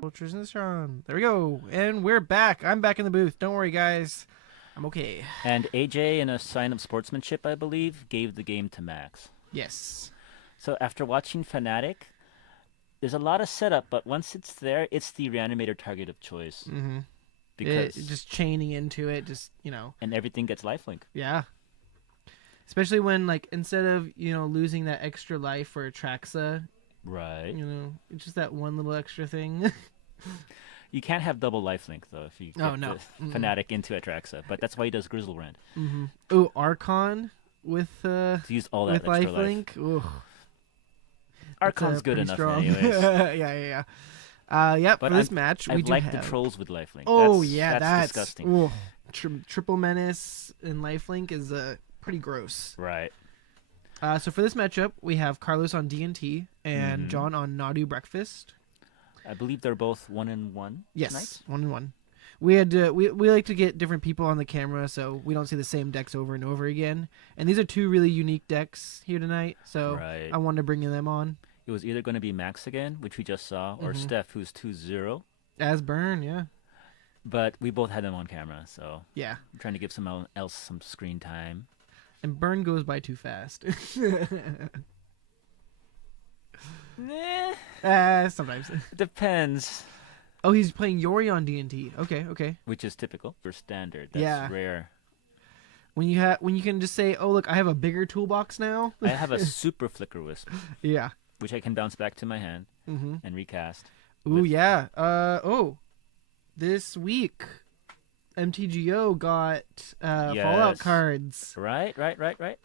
Vultures in the strong. There we go. And we're back. I'm back in the booth. Don't worry, guys. I'm okay. And AJ, in a sign of sportsmanship, I believe, gave the game to Max. Yes. So after watching Fnatic, there's a lot of setup, but once it's there, it's the reanimator target of choice. Mm-hmm. Because just chaining into it, and everything gets lifelink. Yeah. Especially when, instead of, losing that extra life for Atraxa. Right. It's just that one little extra thing. You can't have double lifelink though if you get the Fanatic into Atraxa, but that's why he does Grizzlebrand. Ooh, Archon with to use all that with extra lifelink. Ooh. Archon's good enough strong. anyways. Yeah. Yep, but for this match, I we do like have the trolls with lifelink. Oh, that's disgusting. Ooh, triple menace and lifelink is pretty gross. Right. So for this matchup, we have Carlos on D&T and John on Nadu Breakfast. I believe they're both 1-1. Yes, 1-1. We had we like to get different people on the camera so we don't see the same decks over and over again. And these are two really unique decks here tonight, so I wanted to bring them on. It was either going to be Max again, which we just saw, or Steph, who's 2-0. As Burn, yeah. But we both had them on camera, so yeah, I'm trying to give someone else some screen time. And Burn goes by too fast. Sometimes. Depends. Oh, he's playing Yori on D&T. Okay. Which is typical for standard. That's rare. When you can just say, "Oh, look, I have a bigger toolbox now." I have a super Flicker Wisp. Yeah. Which I can bounce back to my hand and recast. Ooh, yeah. This week, MTGO got Fallout cards. Right.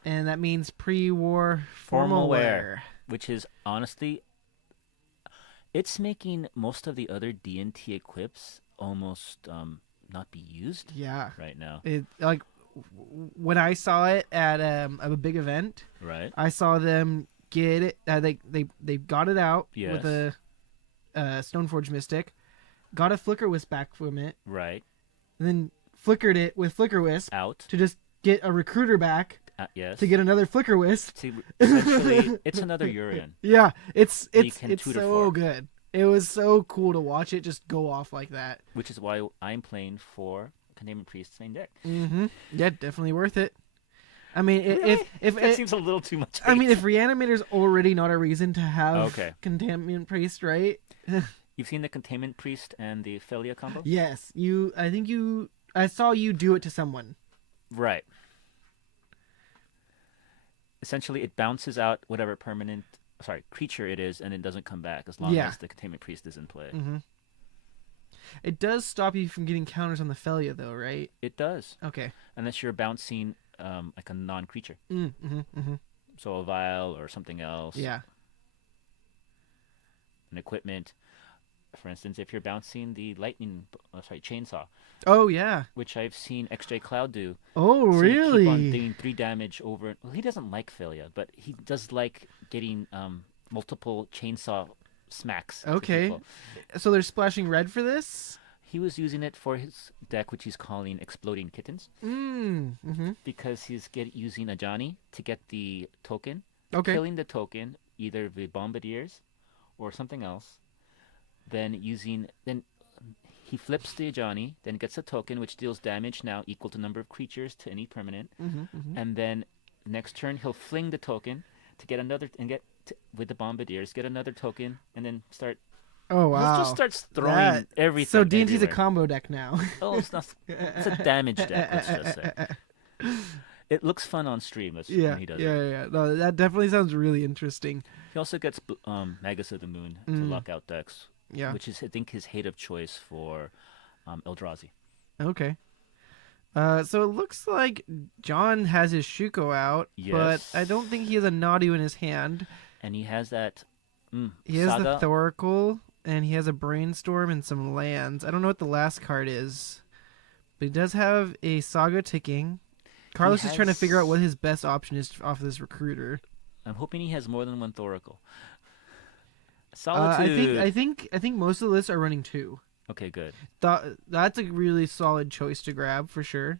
And that means pre-war formal wear. Which is, honestly, it's making most of the other D&T equips almost not be used right now. When I saw it at a big event, right? I saw them get it. They got it out with a Stoneforge Mystic, got a Flicker Wisp back from it, right? And then flickered it with Flicker Wisp out to just get a Recruiter back. Yes. To get another Flicker Wisp. Essentially, it's another Urian. Yeah, it's so good. It was so cool to watch it just go off like that. Which is why I'm playing for Containment Priest same deck. Yeah, definitely worth it. I mean, really? if that seems a little too much. I mean, if Reanimator's already not a reason to have Containment Priest, right? You've seen the Containment Priest and the Felia combo? Yes, I saw you do it to someone. Right. Essentially, it bounces out whatever creature it is, and it doesn't come back as long as the Containment Priest is in play. It does stop you from getting counters on the Felia, though, right? It does. Okay. Unless you're bouncing like a non-creature. So a vial or something else. Yeah. An equipment. For instance, if you're bouncing the chainsaw. Oh, yeah. Which I've seen XJ Cloud do. Oh, so really? Keep on doing 3 damage over. Well, he doesn't like Felia, but he does like getting multiple chainsaw smacks. Okay. So they're splashing red for this? He was using it for his deck, which he's calling Exploding Kittens. Because he's using a Johnny to get the token. Okay. Killing the token, either the Bombardiers or something else. Then he flips the Ajani, then gets a token which deals damage now equal to number of creatures to any permanent, and then next turn he'll fling the token to get another with the Bombardiers, get another token, and then start. Oh wow! He just starts throwing everything. So D&T's everywhere. a combo deck now. Oh, it's not. It's a damage deck. Let's just say. It looks fun on stream. When he does it. Yeah. No, that definitely sounds really interesting. He also gets Magus of the Moon to lock out decks. Yeah. Which is, I think, his hate of choice for Eldrazi. Okay. So it looks like John has his Shuko out, but I don't think he has a Nadu in his hand. And he has that he has Saga. The Thoracle, and he has a Brainstorm and some lands. I don't know what the last card is, but he does have a Saga ticking. Carlos is trying to figure out what his best option is off of this Recruiter. I'm hoping he has more than one Thoracle. Solitude. I think most of the lists are running 2. Okay, good. That's a really solid choice to grab for sure.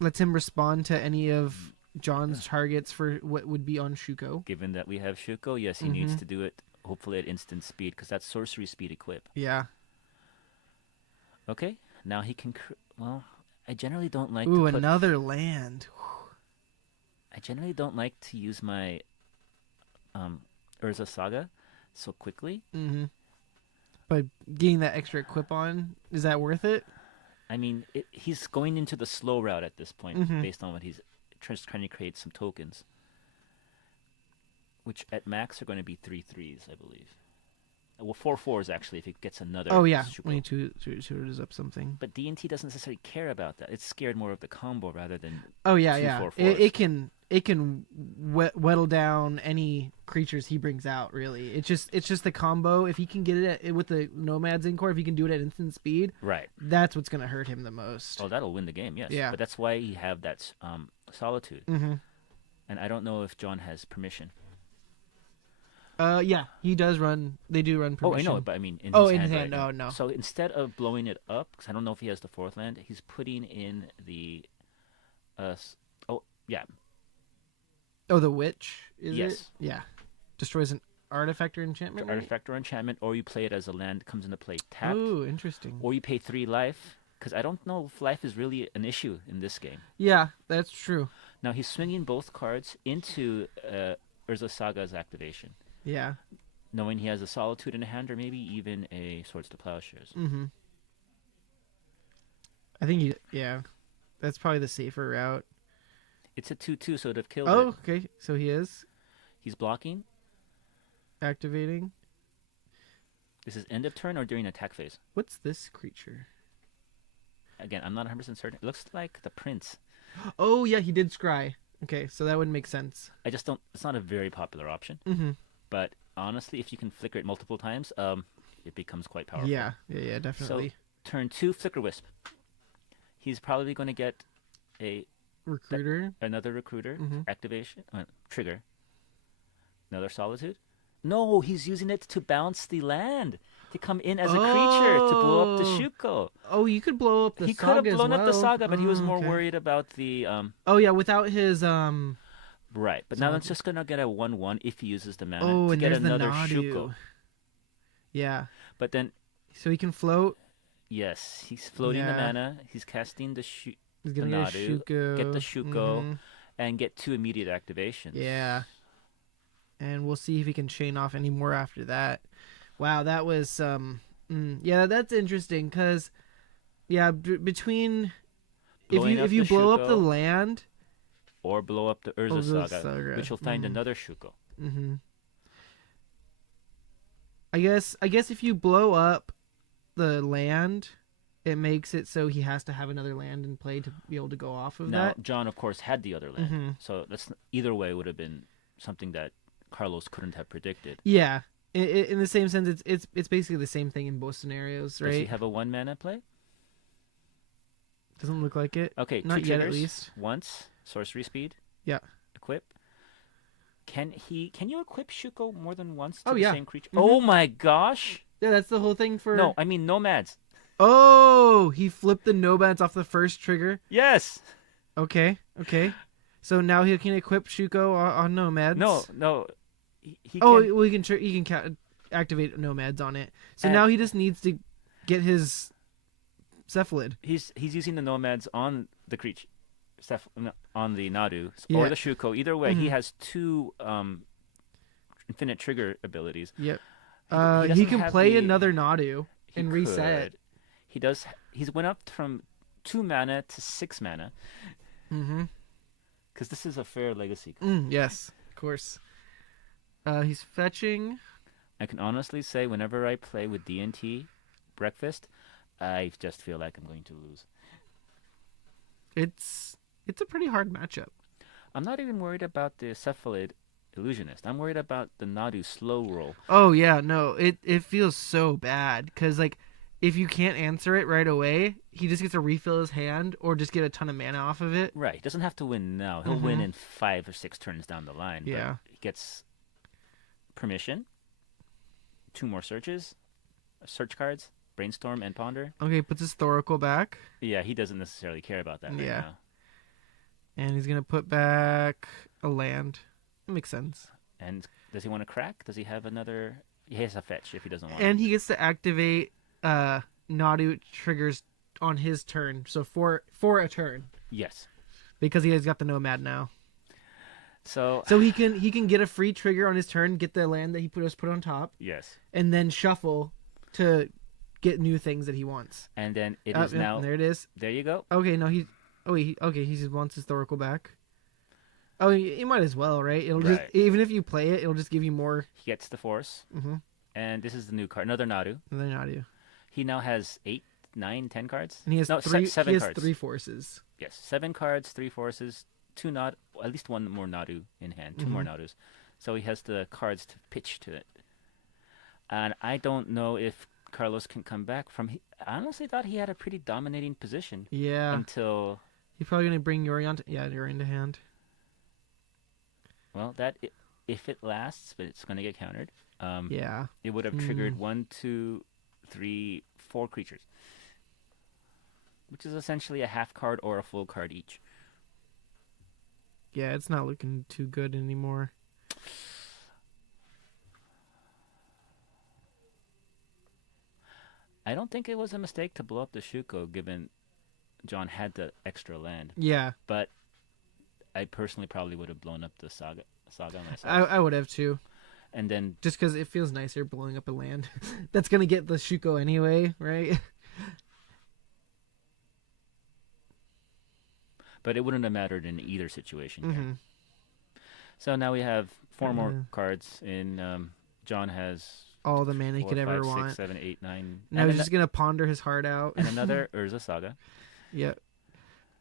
Lets him respond to any of John's targets for what would be on Shuko. Given that we have Shuko, yes, he needs to do it hopefully at instant speed because that's sorcery speed equip. Yeah. Okay, now he can. I generally don't like. Ooh, another land. I generally don't like to use my Urza Saga so quickly. But getting that extra equip on, is that worth it? I mean, he's going into the slow route at this point based on what he's trying to create some tokens. Which at max are going to be 3/3s, I believe. Well, 4/4s actually if it gets another. Oh yeah, Shuko. when he tutors up something. But D&T doesn't necessarily care about that. It's scared more of the combo rather than. Oh yeah, two yeah. 4/4s. It can whittle down any creatures he brings out. Really, it's just the combo. If he can get it with the Nomads in core, if he can do it at instant speed, Right. That's what's gonna hurt him the most. Oh, that'll win the game. Yes. Yeah. But that's why you have that Solitude. Mm-hmm. And I don't know if John has permission. Yeah, he does run. They do run permission. Oh, I know, but I mean in his hand. Right? No. So instead of blowing it up, because I don't know if he has the 4th land, he's putting in the. Oh yeah. Oh, the Witch. Is Yes. it? Yeah. Destroys an artifact or enchantment. Artifact or enchantment, or you play it as a land that comes into play tapped. Ooh, interesting. Or you pay 3 life, because I don't know if life is really an issue in this game. Yeah, that's true. Now he's swinging both cards into Urza Saga's activation. Yeah. Knowing he has a Solitude in hand, or maybe even a Swords to Plowshares. Mm-hmm. I think that's probably the safer route. It's a 2/2, so it'd have killed it. Oh, okay. So he is He's blocking. activating. This is end of turn or during attack phase? What's this creature? Again, I'm not 100% certain. It looks like the Prince. Oh, yeah, he did scry. Okay, so that would make sense. I just don't. It's not a very popular option. Mm-hmm. But honestly, if you can flicker it multiple times, it becomes quite powerful. Yeah, definitely. So turn 2, Flicker Wisp. He's probably going to get another recruiter activation trigger. Another Solitude. No, he's using it to bounce the land to come in as a creature to blow up the Shuko. Oh, you could blow up the He Saga. could have blown up the Saga, but he was more okay. worried about the Oh yeah, without his Right, but now it's just gonna get a 1/1 if he uses the mana Oh, to and get there's another the Nadu. Shuko. Yeah. But then, so he can float. yes, he's floating the mana. He's casting the He's gonna Nadu, get a Shuko. get the Shuko, and get 2 immediate activations. Yeah. And we'll see if he can chain off any more after that. Wow, that was yeah, that's interesting because between if you blow up the land or blow up the Urza Saga, which will find another Shuko. Mm-hmm. I guess if you blow up the land, it makes it so he has to have another land in play to be able to go off of that. Now, John, of course, had the other land, so that's either way would have been something that Carlos couldn't have predicted. Yeah, in the same sense, it's basically the same thing in both scenarios, right? Does he have a 1 mana play? Doesn't look like it. Okay, not 2 yet triggers, at least. Once, sorcery speed. Yeah. Equip. Can you equip Shuko more than once to the same creature? Oh my gosh! Yeah, that's the whole thing for. No, I mean Nomads. Oh, he flipped the Nomads off the first trigger. Yes. Okay. So now he can equip Shuko on Nomads. No. He can activate Nomads on it. So now he just needs to get his Cephalid. He's using the Nomads on the creature, on the Nadu or the Shuko. Either way, he has 2 infinite trigger abilities. Yep. He can play another Nadu and reset. He does. He's went up from 2 mana to 6 mana. Mm-hmm. Because this is a fair legacy. Yes, of course. He's fetching. I can honestly say, whenever I play with D&T Breakfast, I just feel like I'm going to lose. It's a pretty hard matchup. I'm not even worried about the Cephalid Illusionist. I'm worried about the Nadu slow roll. Oh yeah, no, it feels so bad because if you can't answer it right away, he just gets to refill his hand or just get a ton of mana off of it. Right, he doesn't have to win now. He'll win in 5 or 6 turns down the line. Yeah, but he gets permission, 2 more search cards, Brainstorm and Ponder. Okay, puts his Thoracle back. Yeah, he doesn't necessarily care about that right now. And he's going to put back a land. That makes sense. And does he want to crack? Does he have another? He has a fetch if he doesn't want And he gets to activate Nadu triggers on his turn. So for a turn. Yes. Because he has got the Nomad now. So he can get a free trigger on his turn, get the land that he put on top. Yes. And then shuffle to get new things that he wants. And then it is now. There it is. There you go. Okay, no, he just wants his Thoracle back. Oh, he might as well, right? It'll just even if you play it, it'll just give you more. He gets the force, And this is the new card. Another Nadu. Another Nadu. He now has 8, 9, 10 cards. And he has seven cards. 3 forces. Yes, 7 cards, 3 forces, 2 Nadu, at least 1 more Nadu in hand, 2 more Nadus. So he has the cards to pitch to it. And I don't know if Carlos can come back from. I honestly thought he had a pretty dominating position. Yeah. Until he's probably gonna bring Yorion. Yorion to hand. Well, if it lasts, but it's gonna get countered. Yeah. It would have triggered 1, 2, 3, 4 creatures, which is essentially a half card or a full card each. Yeah, it's not looking too good anymore. I don't think it was a mistake to blow up the Shuko, given John had the extra land. Yeah. But I personally probably would have blown up the Saga myself. I would have too. And then just because it feels nicer blowing up a land that's gonna get the Shuko anyway, right? But it wouldn't have mattered in either situation here. So now we have 4 more cards in. John has all the mana 4, he could 5, ever 6, want. 7, 8, 9. Now he's just gonna ponder his heart out. And another Urza Saga. Yep.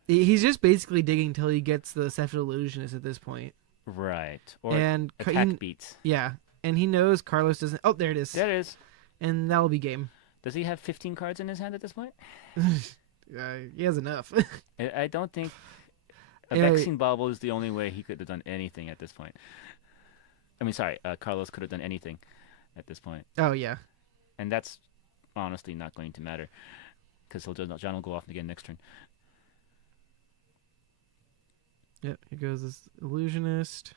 He's just basically digging till he gets the Scepter Illusionist at this point. Right. Or and attack beats. Yeah. And he knows Carlos doesn't. Oh, there it is. There it is. And that'll be game. Does he have 15 cards in his hand at this point? He has enough. I don't think a Vexing Bauble is the only way he could have done anything at this point. I mean, sorry, Carlos could have done anything at this point. Oh, yeah. And that's honestly not going to matter because John will go off again next turn. Yep, here goes this Illusionist.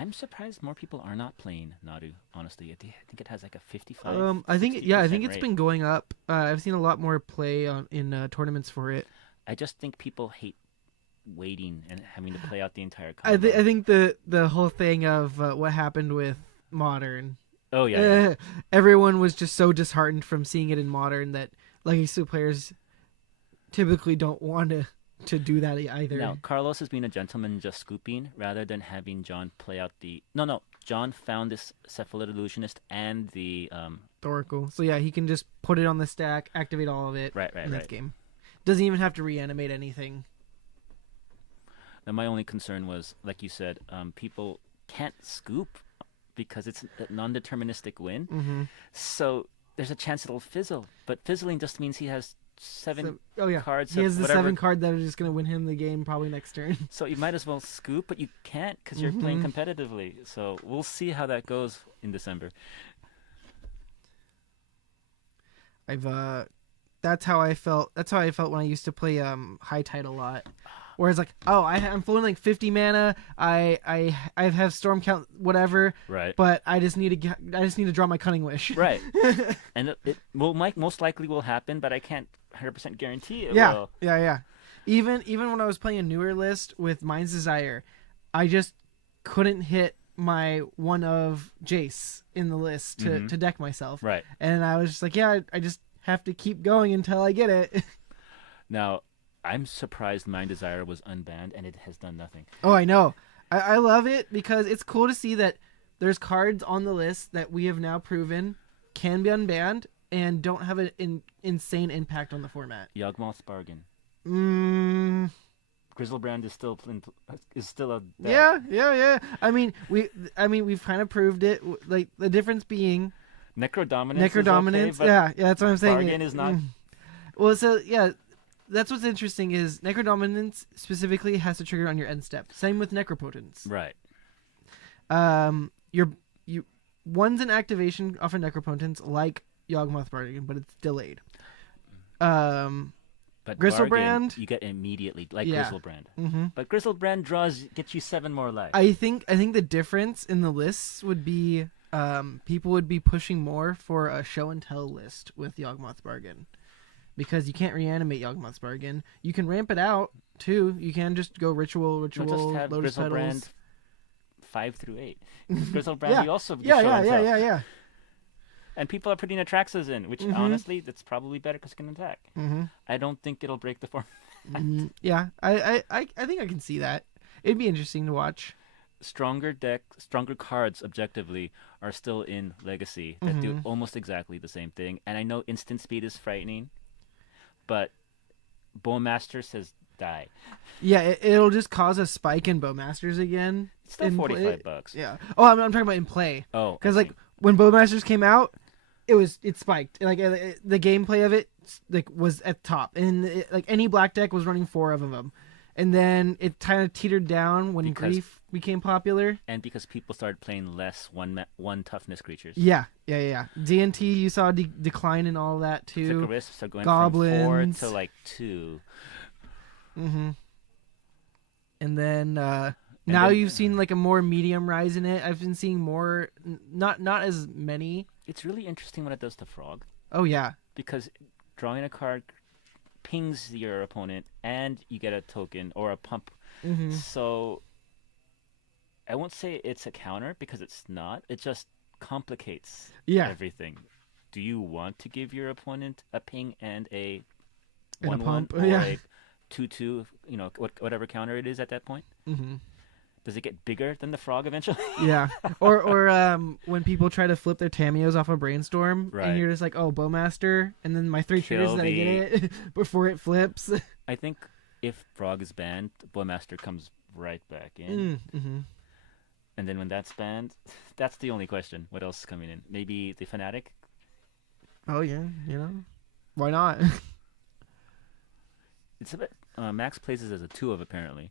I'm surprised more people are not playing Nadu, honestly. I think it has like a 55. I think it's rate. been going up. I've seen a lot more play in tournaments for it. I just think people hate waiting and having to play out the entire combo. I think the whole thing of what happened with Modern. Oh yeah. Everyone was just so disheartened from seeing it in Modern that Legacy players typically don't want to do that either. Now, Carlos has been a gentleman just scooping rather than having John play out the... No. John found this Cephalid Illusionist and the... Oracle. So yeah, he can just put it on the stack, activate all of it. Right. That's game. Doesn't even have to reanimate anything. Now, my only concern was, like you said, people can't scoop because it's a non-deterministic win. Mm-hmm. So there's a chance it'll fizzle. But fizzling just means he has 7 cards. He has the whatever. 7 card that are just going to win him the game probably next turn. So you might as well scoop, but you can't because you're playing competitively. So we'll see how that goes in December. That's how I felt. That's how I felt when I used to play High Tide a lot. Where it's like, oh, I'm flowing like 50 mana. I have Storm Count, whatever. Right. But I just need to draw my Cunning Wish. Right. And it most likely will happen, but I can't 100% guarantee it will. Yeah. Even when I was playing a newer list with Mind's Desire, I just couldn't hit my one of Jace in the list to deck myself. Right. And I was just like, I just have to keep going until I get it. Now, I'm surprised Mind Desire was unbanned and it has done nothing. Oh, I know. I love it because it's cool to see that there's cards on the list that we have now proven can be unbanned and don't have an insane impact on the format. Yawgmoth's Bargain. Grizzlebrand is still a deck. Yeah. I mean, we've kind of proved it. Like the difference being Necrodominance. Is okay, yeah, that's what I'm saying. Bargain is not. Well, so yeah, that's what's interesting is Necrodominance specifically has to trigger on your end step. Same with Necropotence. Right. One's an activation off of Necropotence like Yawgmoth Bargain, but it's delayed. But Grizzlebrand, you get immediately, like Grizzlebrand. Mm-hmm. But Grizzlebrand gets you 7 more life. I think the difference in the lists would be people would be pushing more for a show and tell list with Yawgmoth Bargain. Because you can't reanimate Yawgmoth's Bargain. You can ramp it out, too. You can just go Ritual, just have Lotus Grizzlebrand Petals. 5 through 8. Grizzlebrand, you also Yeah. And people are putting Atraxas in, which honestly, that's probably better because it can attack. Mm-hmm. I don't think it'll break the format. Yeah, I think I can see that. It'd be interesting to watch. stronger cards objectively are still in Legacy that do almost exactly the same thing. And I know instant speed is frightening, but Bowmaster says die. Yeah, it'll just cause a spike in Bowmasters again. It's still $45. Yeah. Oh, I'm talking about in play. Oh, because like when Bowmasters came out, it spiked. Like the gameplay of it like was at the top, and like any black deck was running 4 of them, and then it kind of teetered down when Grief became popular, and because people started playing less one toughness creatures. Yeah. D&T, you saw a decline in all that too. Took a risk, so going Goblins. from 4 to like 2. Mm-hmm. And then now you've seen like a more medium rise in it. I've been seeing more, not as many. It's really interesting when it does to Frog. Oh yeah, because drawing a card pings your opponent, and you get a token or a pump. Mm-hmm. So I won't say it's a counter because it's not. It just complicates everything. Do you want to give your opponent a ping and a 1/1 or a 2/2? You know, whatever counter it is at that point. Mm-hmm. Does it get bigger than the Frog eventually? Yeah. Or when people try to flip their Tamios off a Brainstorm, right. and you're just like, oh, Bowmaster, and then my 3 triggers that I get it before it flips. I think if Frog is banned, Bowmaster comes right back in. Mm-hmm. And then when that's banned, that's the only question. What else is coming in? Maybe the Fanatic? Oh, yeah. Why not? It's a bit... Max plays it as a 2 of apparently.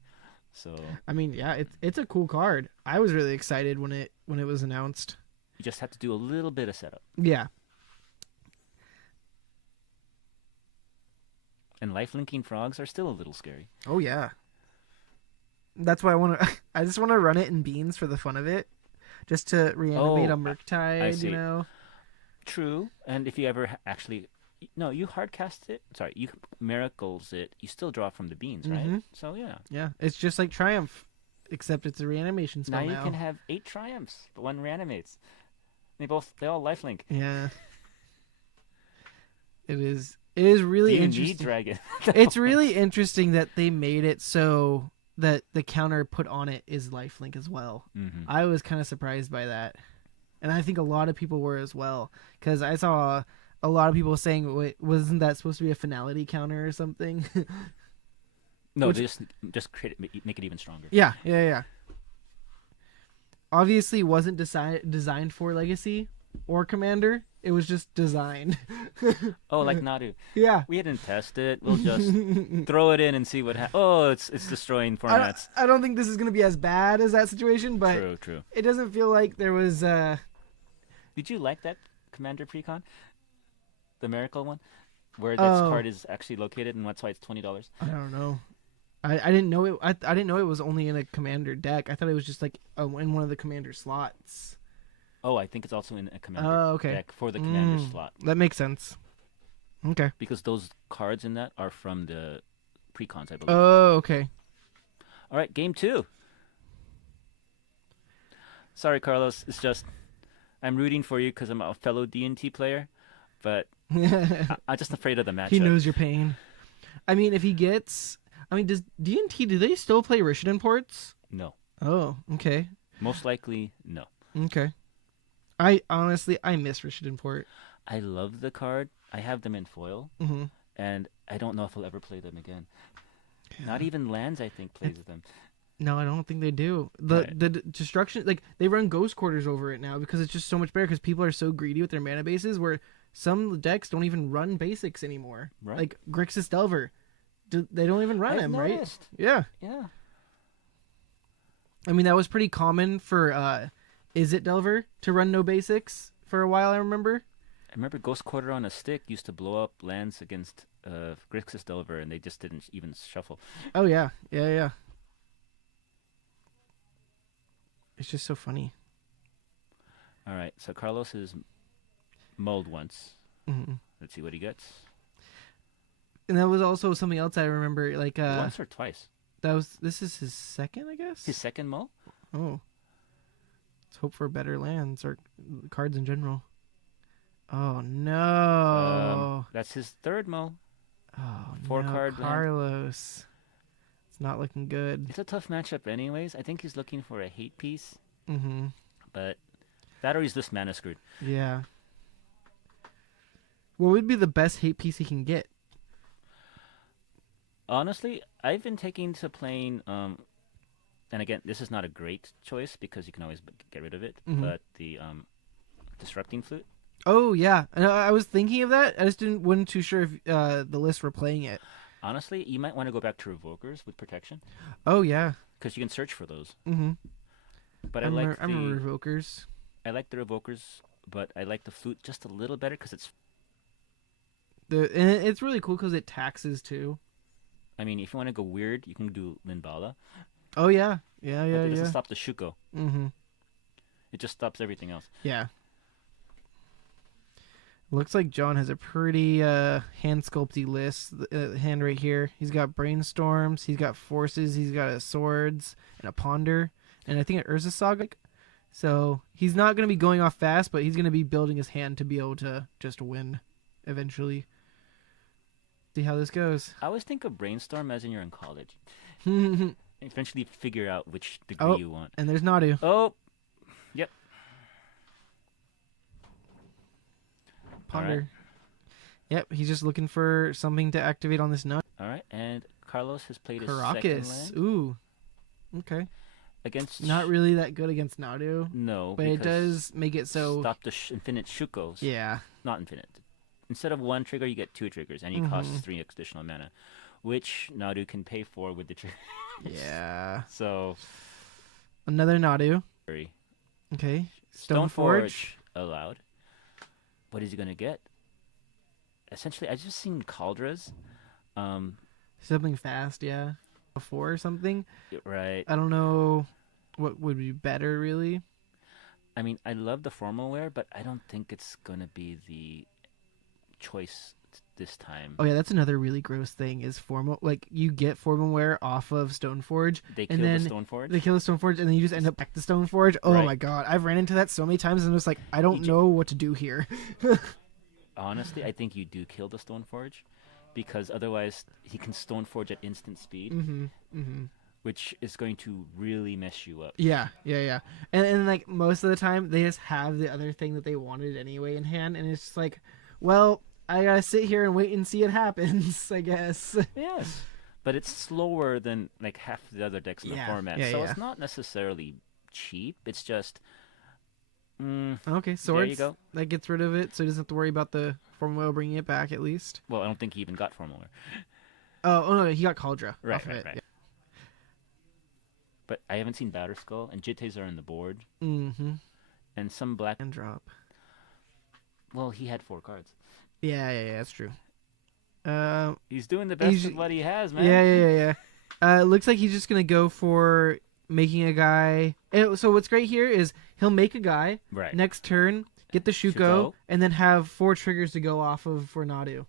So I mean, yeah, it's a cool card. I was really excited when it was announced. You just have to do a little bit of setup. Yeah. And life-linking frogs are still a little scary. Oh yeah. That's why I just want to run it in beans for the fun of it, just to reanimate a Murktide, you know. True, and if you ever actually. No, you hardcast it. Sorry, you miracles it. You still draw from the beans, right? Mm-hmm. So yeah. Yeah, it's just like Triumph, except it's a reanimation spell now. You can have 8 Triumphs, but 1 reanimates. They all lifelink. Yeah. It is really interesting. Need dragon. It's really interesting that they made it so that the counter put on it is lifelink as well. Mm-hmm. I was kind of surprised by that, and I think a lot of people were as well, because I saw a lot of people saying, "Wait, wasn't that supposed to be a finality counter or something?" No, they just make it even stronger. Yeah. Obviously, it wasn't designed for Legacy or Commander. It was just designed. Oh, like Nadu. Yeah. We didn't test it. We'll just throw it in and see what happens. Oh, it's destroying formats. I don't think this is going to be as bad as that situation, but True. It doesn't feel like there was... Did you like that Commander Precon? The Miracle one? Where this card is actually located, and that's why it's $20? I don't know. I didn't know it. I didn't know it was only in a Commander deck. I thought it was just like in one of the Commander slots. Oh, I think it's also in a Commander deck for the Commander slot. That makes sense. Okay. Because those cards in that are from the Precons, I believe. Oh, okay. All right, game 2. Sorry, Carlos. It's just I'm rooting for you because I'm a fellow D&T player, but I'm just afraid of the matchup. He knows your pain. I mean, if he gets... I mean, does D&T, do they still play Rishadan ports? No. Oh, okay. Most likely, no. Okay. I miss Rishadan port. I love the card. I have them in foil, and I don't know if I'll ever play them again. Yeah. Not even Lands, I think, plays them. No, I don't think they do. The destruction, like, they run Ghost Quarters over it now because it's just so much better because people are so greedy with their mana bases where some decks don't even run basics anymore. Right. Like Grixis Delver. They don't even run him, noticed. Right? Yeah. Yeah. I mean, that was pretty common for Is It Delver to run no basics for a while, I remember. I remember Ghost Quarter on a stick used to blow up lands against Grixis Delver, and they just didn't even shuffle. Oh, yeah. Yeah. It's just so funny. All right, so Carlos is mulled once. Mm-hmm. Let's see what he gets. And that was also something else I remember, like once or twice. This is his second, I guess. His second mull. Oh, let's hope for better lands or cards in general. Oh no, that's his third mull. Oh 4 no, card Carlos. It's not looking good. It's a tough matchup anyways. I think he's looking for a hate piece. Mm-hmm. But that or he's this mana screwed. Yeah. What would be the best hate piece he can get? Honestly, I've been taking to playing, and again, this is not a great choice because you can always get rid of it, but the Disrupting Flute. Oh, yeah. I was thinking of that. I just wasn't too sure if the list were playing it. Honestly, you might want to go back to Revokers with protection. Oh, yeah. Because you can search for those. Mm-hmm. But I remember Revokers. I like the Revokers, but I like the Flute just a little better because it's... And it's really cool because it taxes, too. I mean, if you want to go weird, you can do Linbala. Oh, yeah. Yeah. But it doesn't stop the Shuko. Mm-hmm. It just stops everything else. Yeah. Looks like John has a pretty hand sculpty list. Hand right here. He's got Brainstorms. He's got Forces. He's got a Swords and a Ponder. And I think an Urza Saga. So he's not going to be going off fast, but he's going to be building his hand to be able to just win eventually. See how this goes. I always think of Brainstorm as in you're in college. Oh, Eventually figure out which degree you want. And there's Nadu. Oh, yep. Ponder. Right. Yep, he's just looking for something to activate on this nut. All right, and Carlos has played his Caracas. second land. Ooh. Okay. Against... Not really that good against Nadu. No, but it does make it so... Stop the infinite Shukos. Yeah. Not infinite. Instead of one trigger, you get two triggers, and he costs 3 additional mana, which Nadu can pay for with the trigger. Yeah. So... Another Nadu. Okay. Stoneforge. Allowed. What is he going to get? Essentially, I just seen Cauldras. Something fast, yeah. Before or something. Right. I don't know what would be better, really. I mean, I love the formal wear, but I don't think it's going to be the choice this time. Oh, yeah, that's another really gross thing is formal. Like, you get formal wear off of Stoneforge. They kill the Stoneforge? They kill the Stoneforge, and then you just end up back to Stoneforge. Oh, my God. I've ran into that so many times, and I'm just like, I don't know what to do here. Honestly, I think you do kill the Stoneforge, because otherwise he can Stoneforge at instant speed, which is going to really mess you up. Yeah. And like, most of the time, they just have the other thing that they wanted anyway in hand, and it's just like, well... I gotta sit here and wait and see it happens, I guess. Yes. But it's slower than like half the other decks in the format. So it's not necessarily cheap. It's just... okay, Swords. There you go. That gets rid of it, so he doesn't have to worry about the formal wear bringing it back, at least. Well, I don't think he even got formal wear. Oh no, he got Cauldra. Right. Yeah. But I haven't seen Batterskull, and Jittes are in the board. Mm-hmm. And some black... And drop. Well, he had 4 cards. Yeah, that's true. He's doing the best with what he has, man. Yeah. Looks like he's just gonna go for making a guy. So what's great here is he'll make a guy. Right. Next turn, get the Shuko, and then have 4 triggers to go off of for Nadu.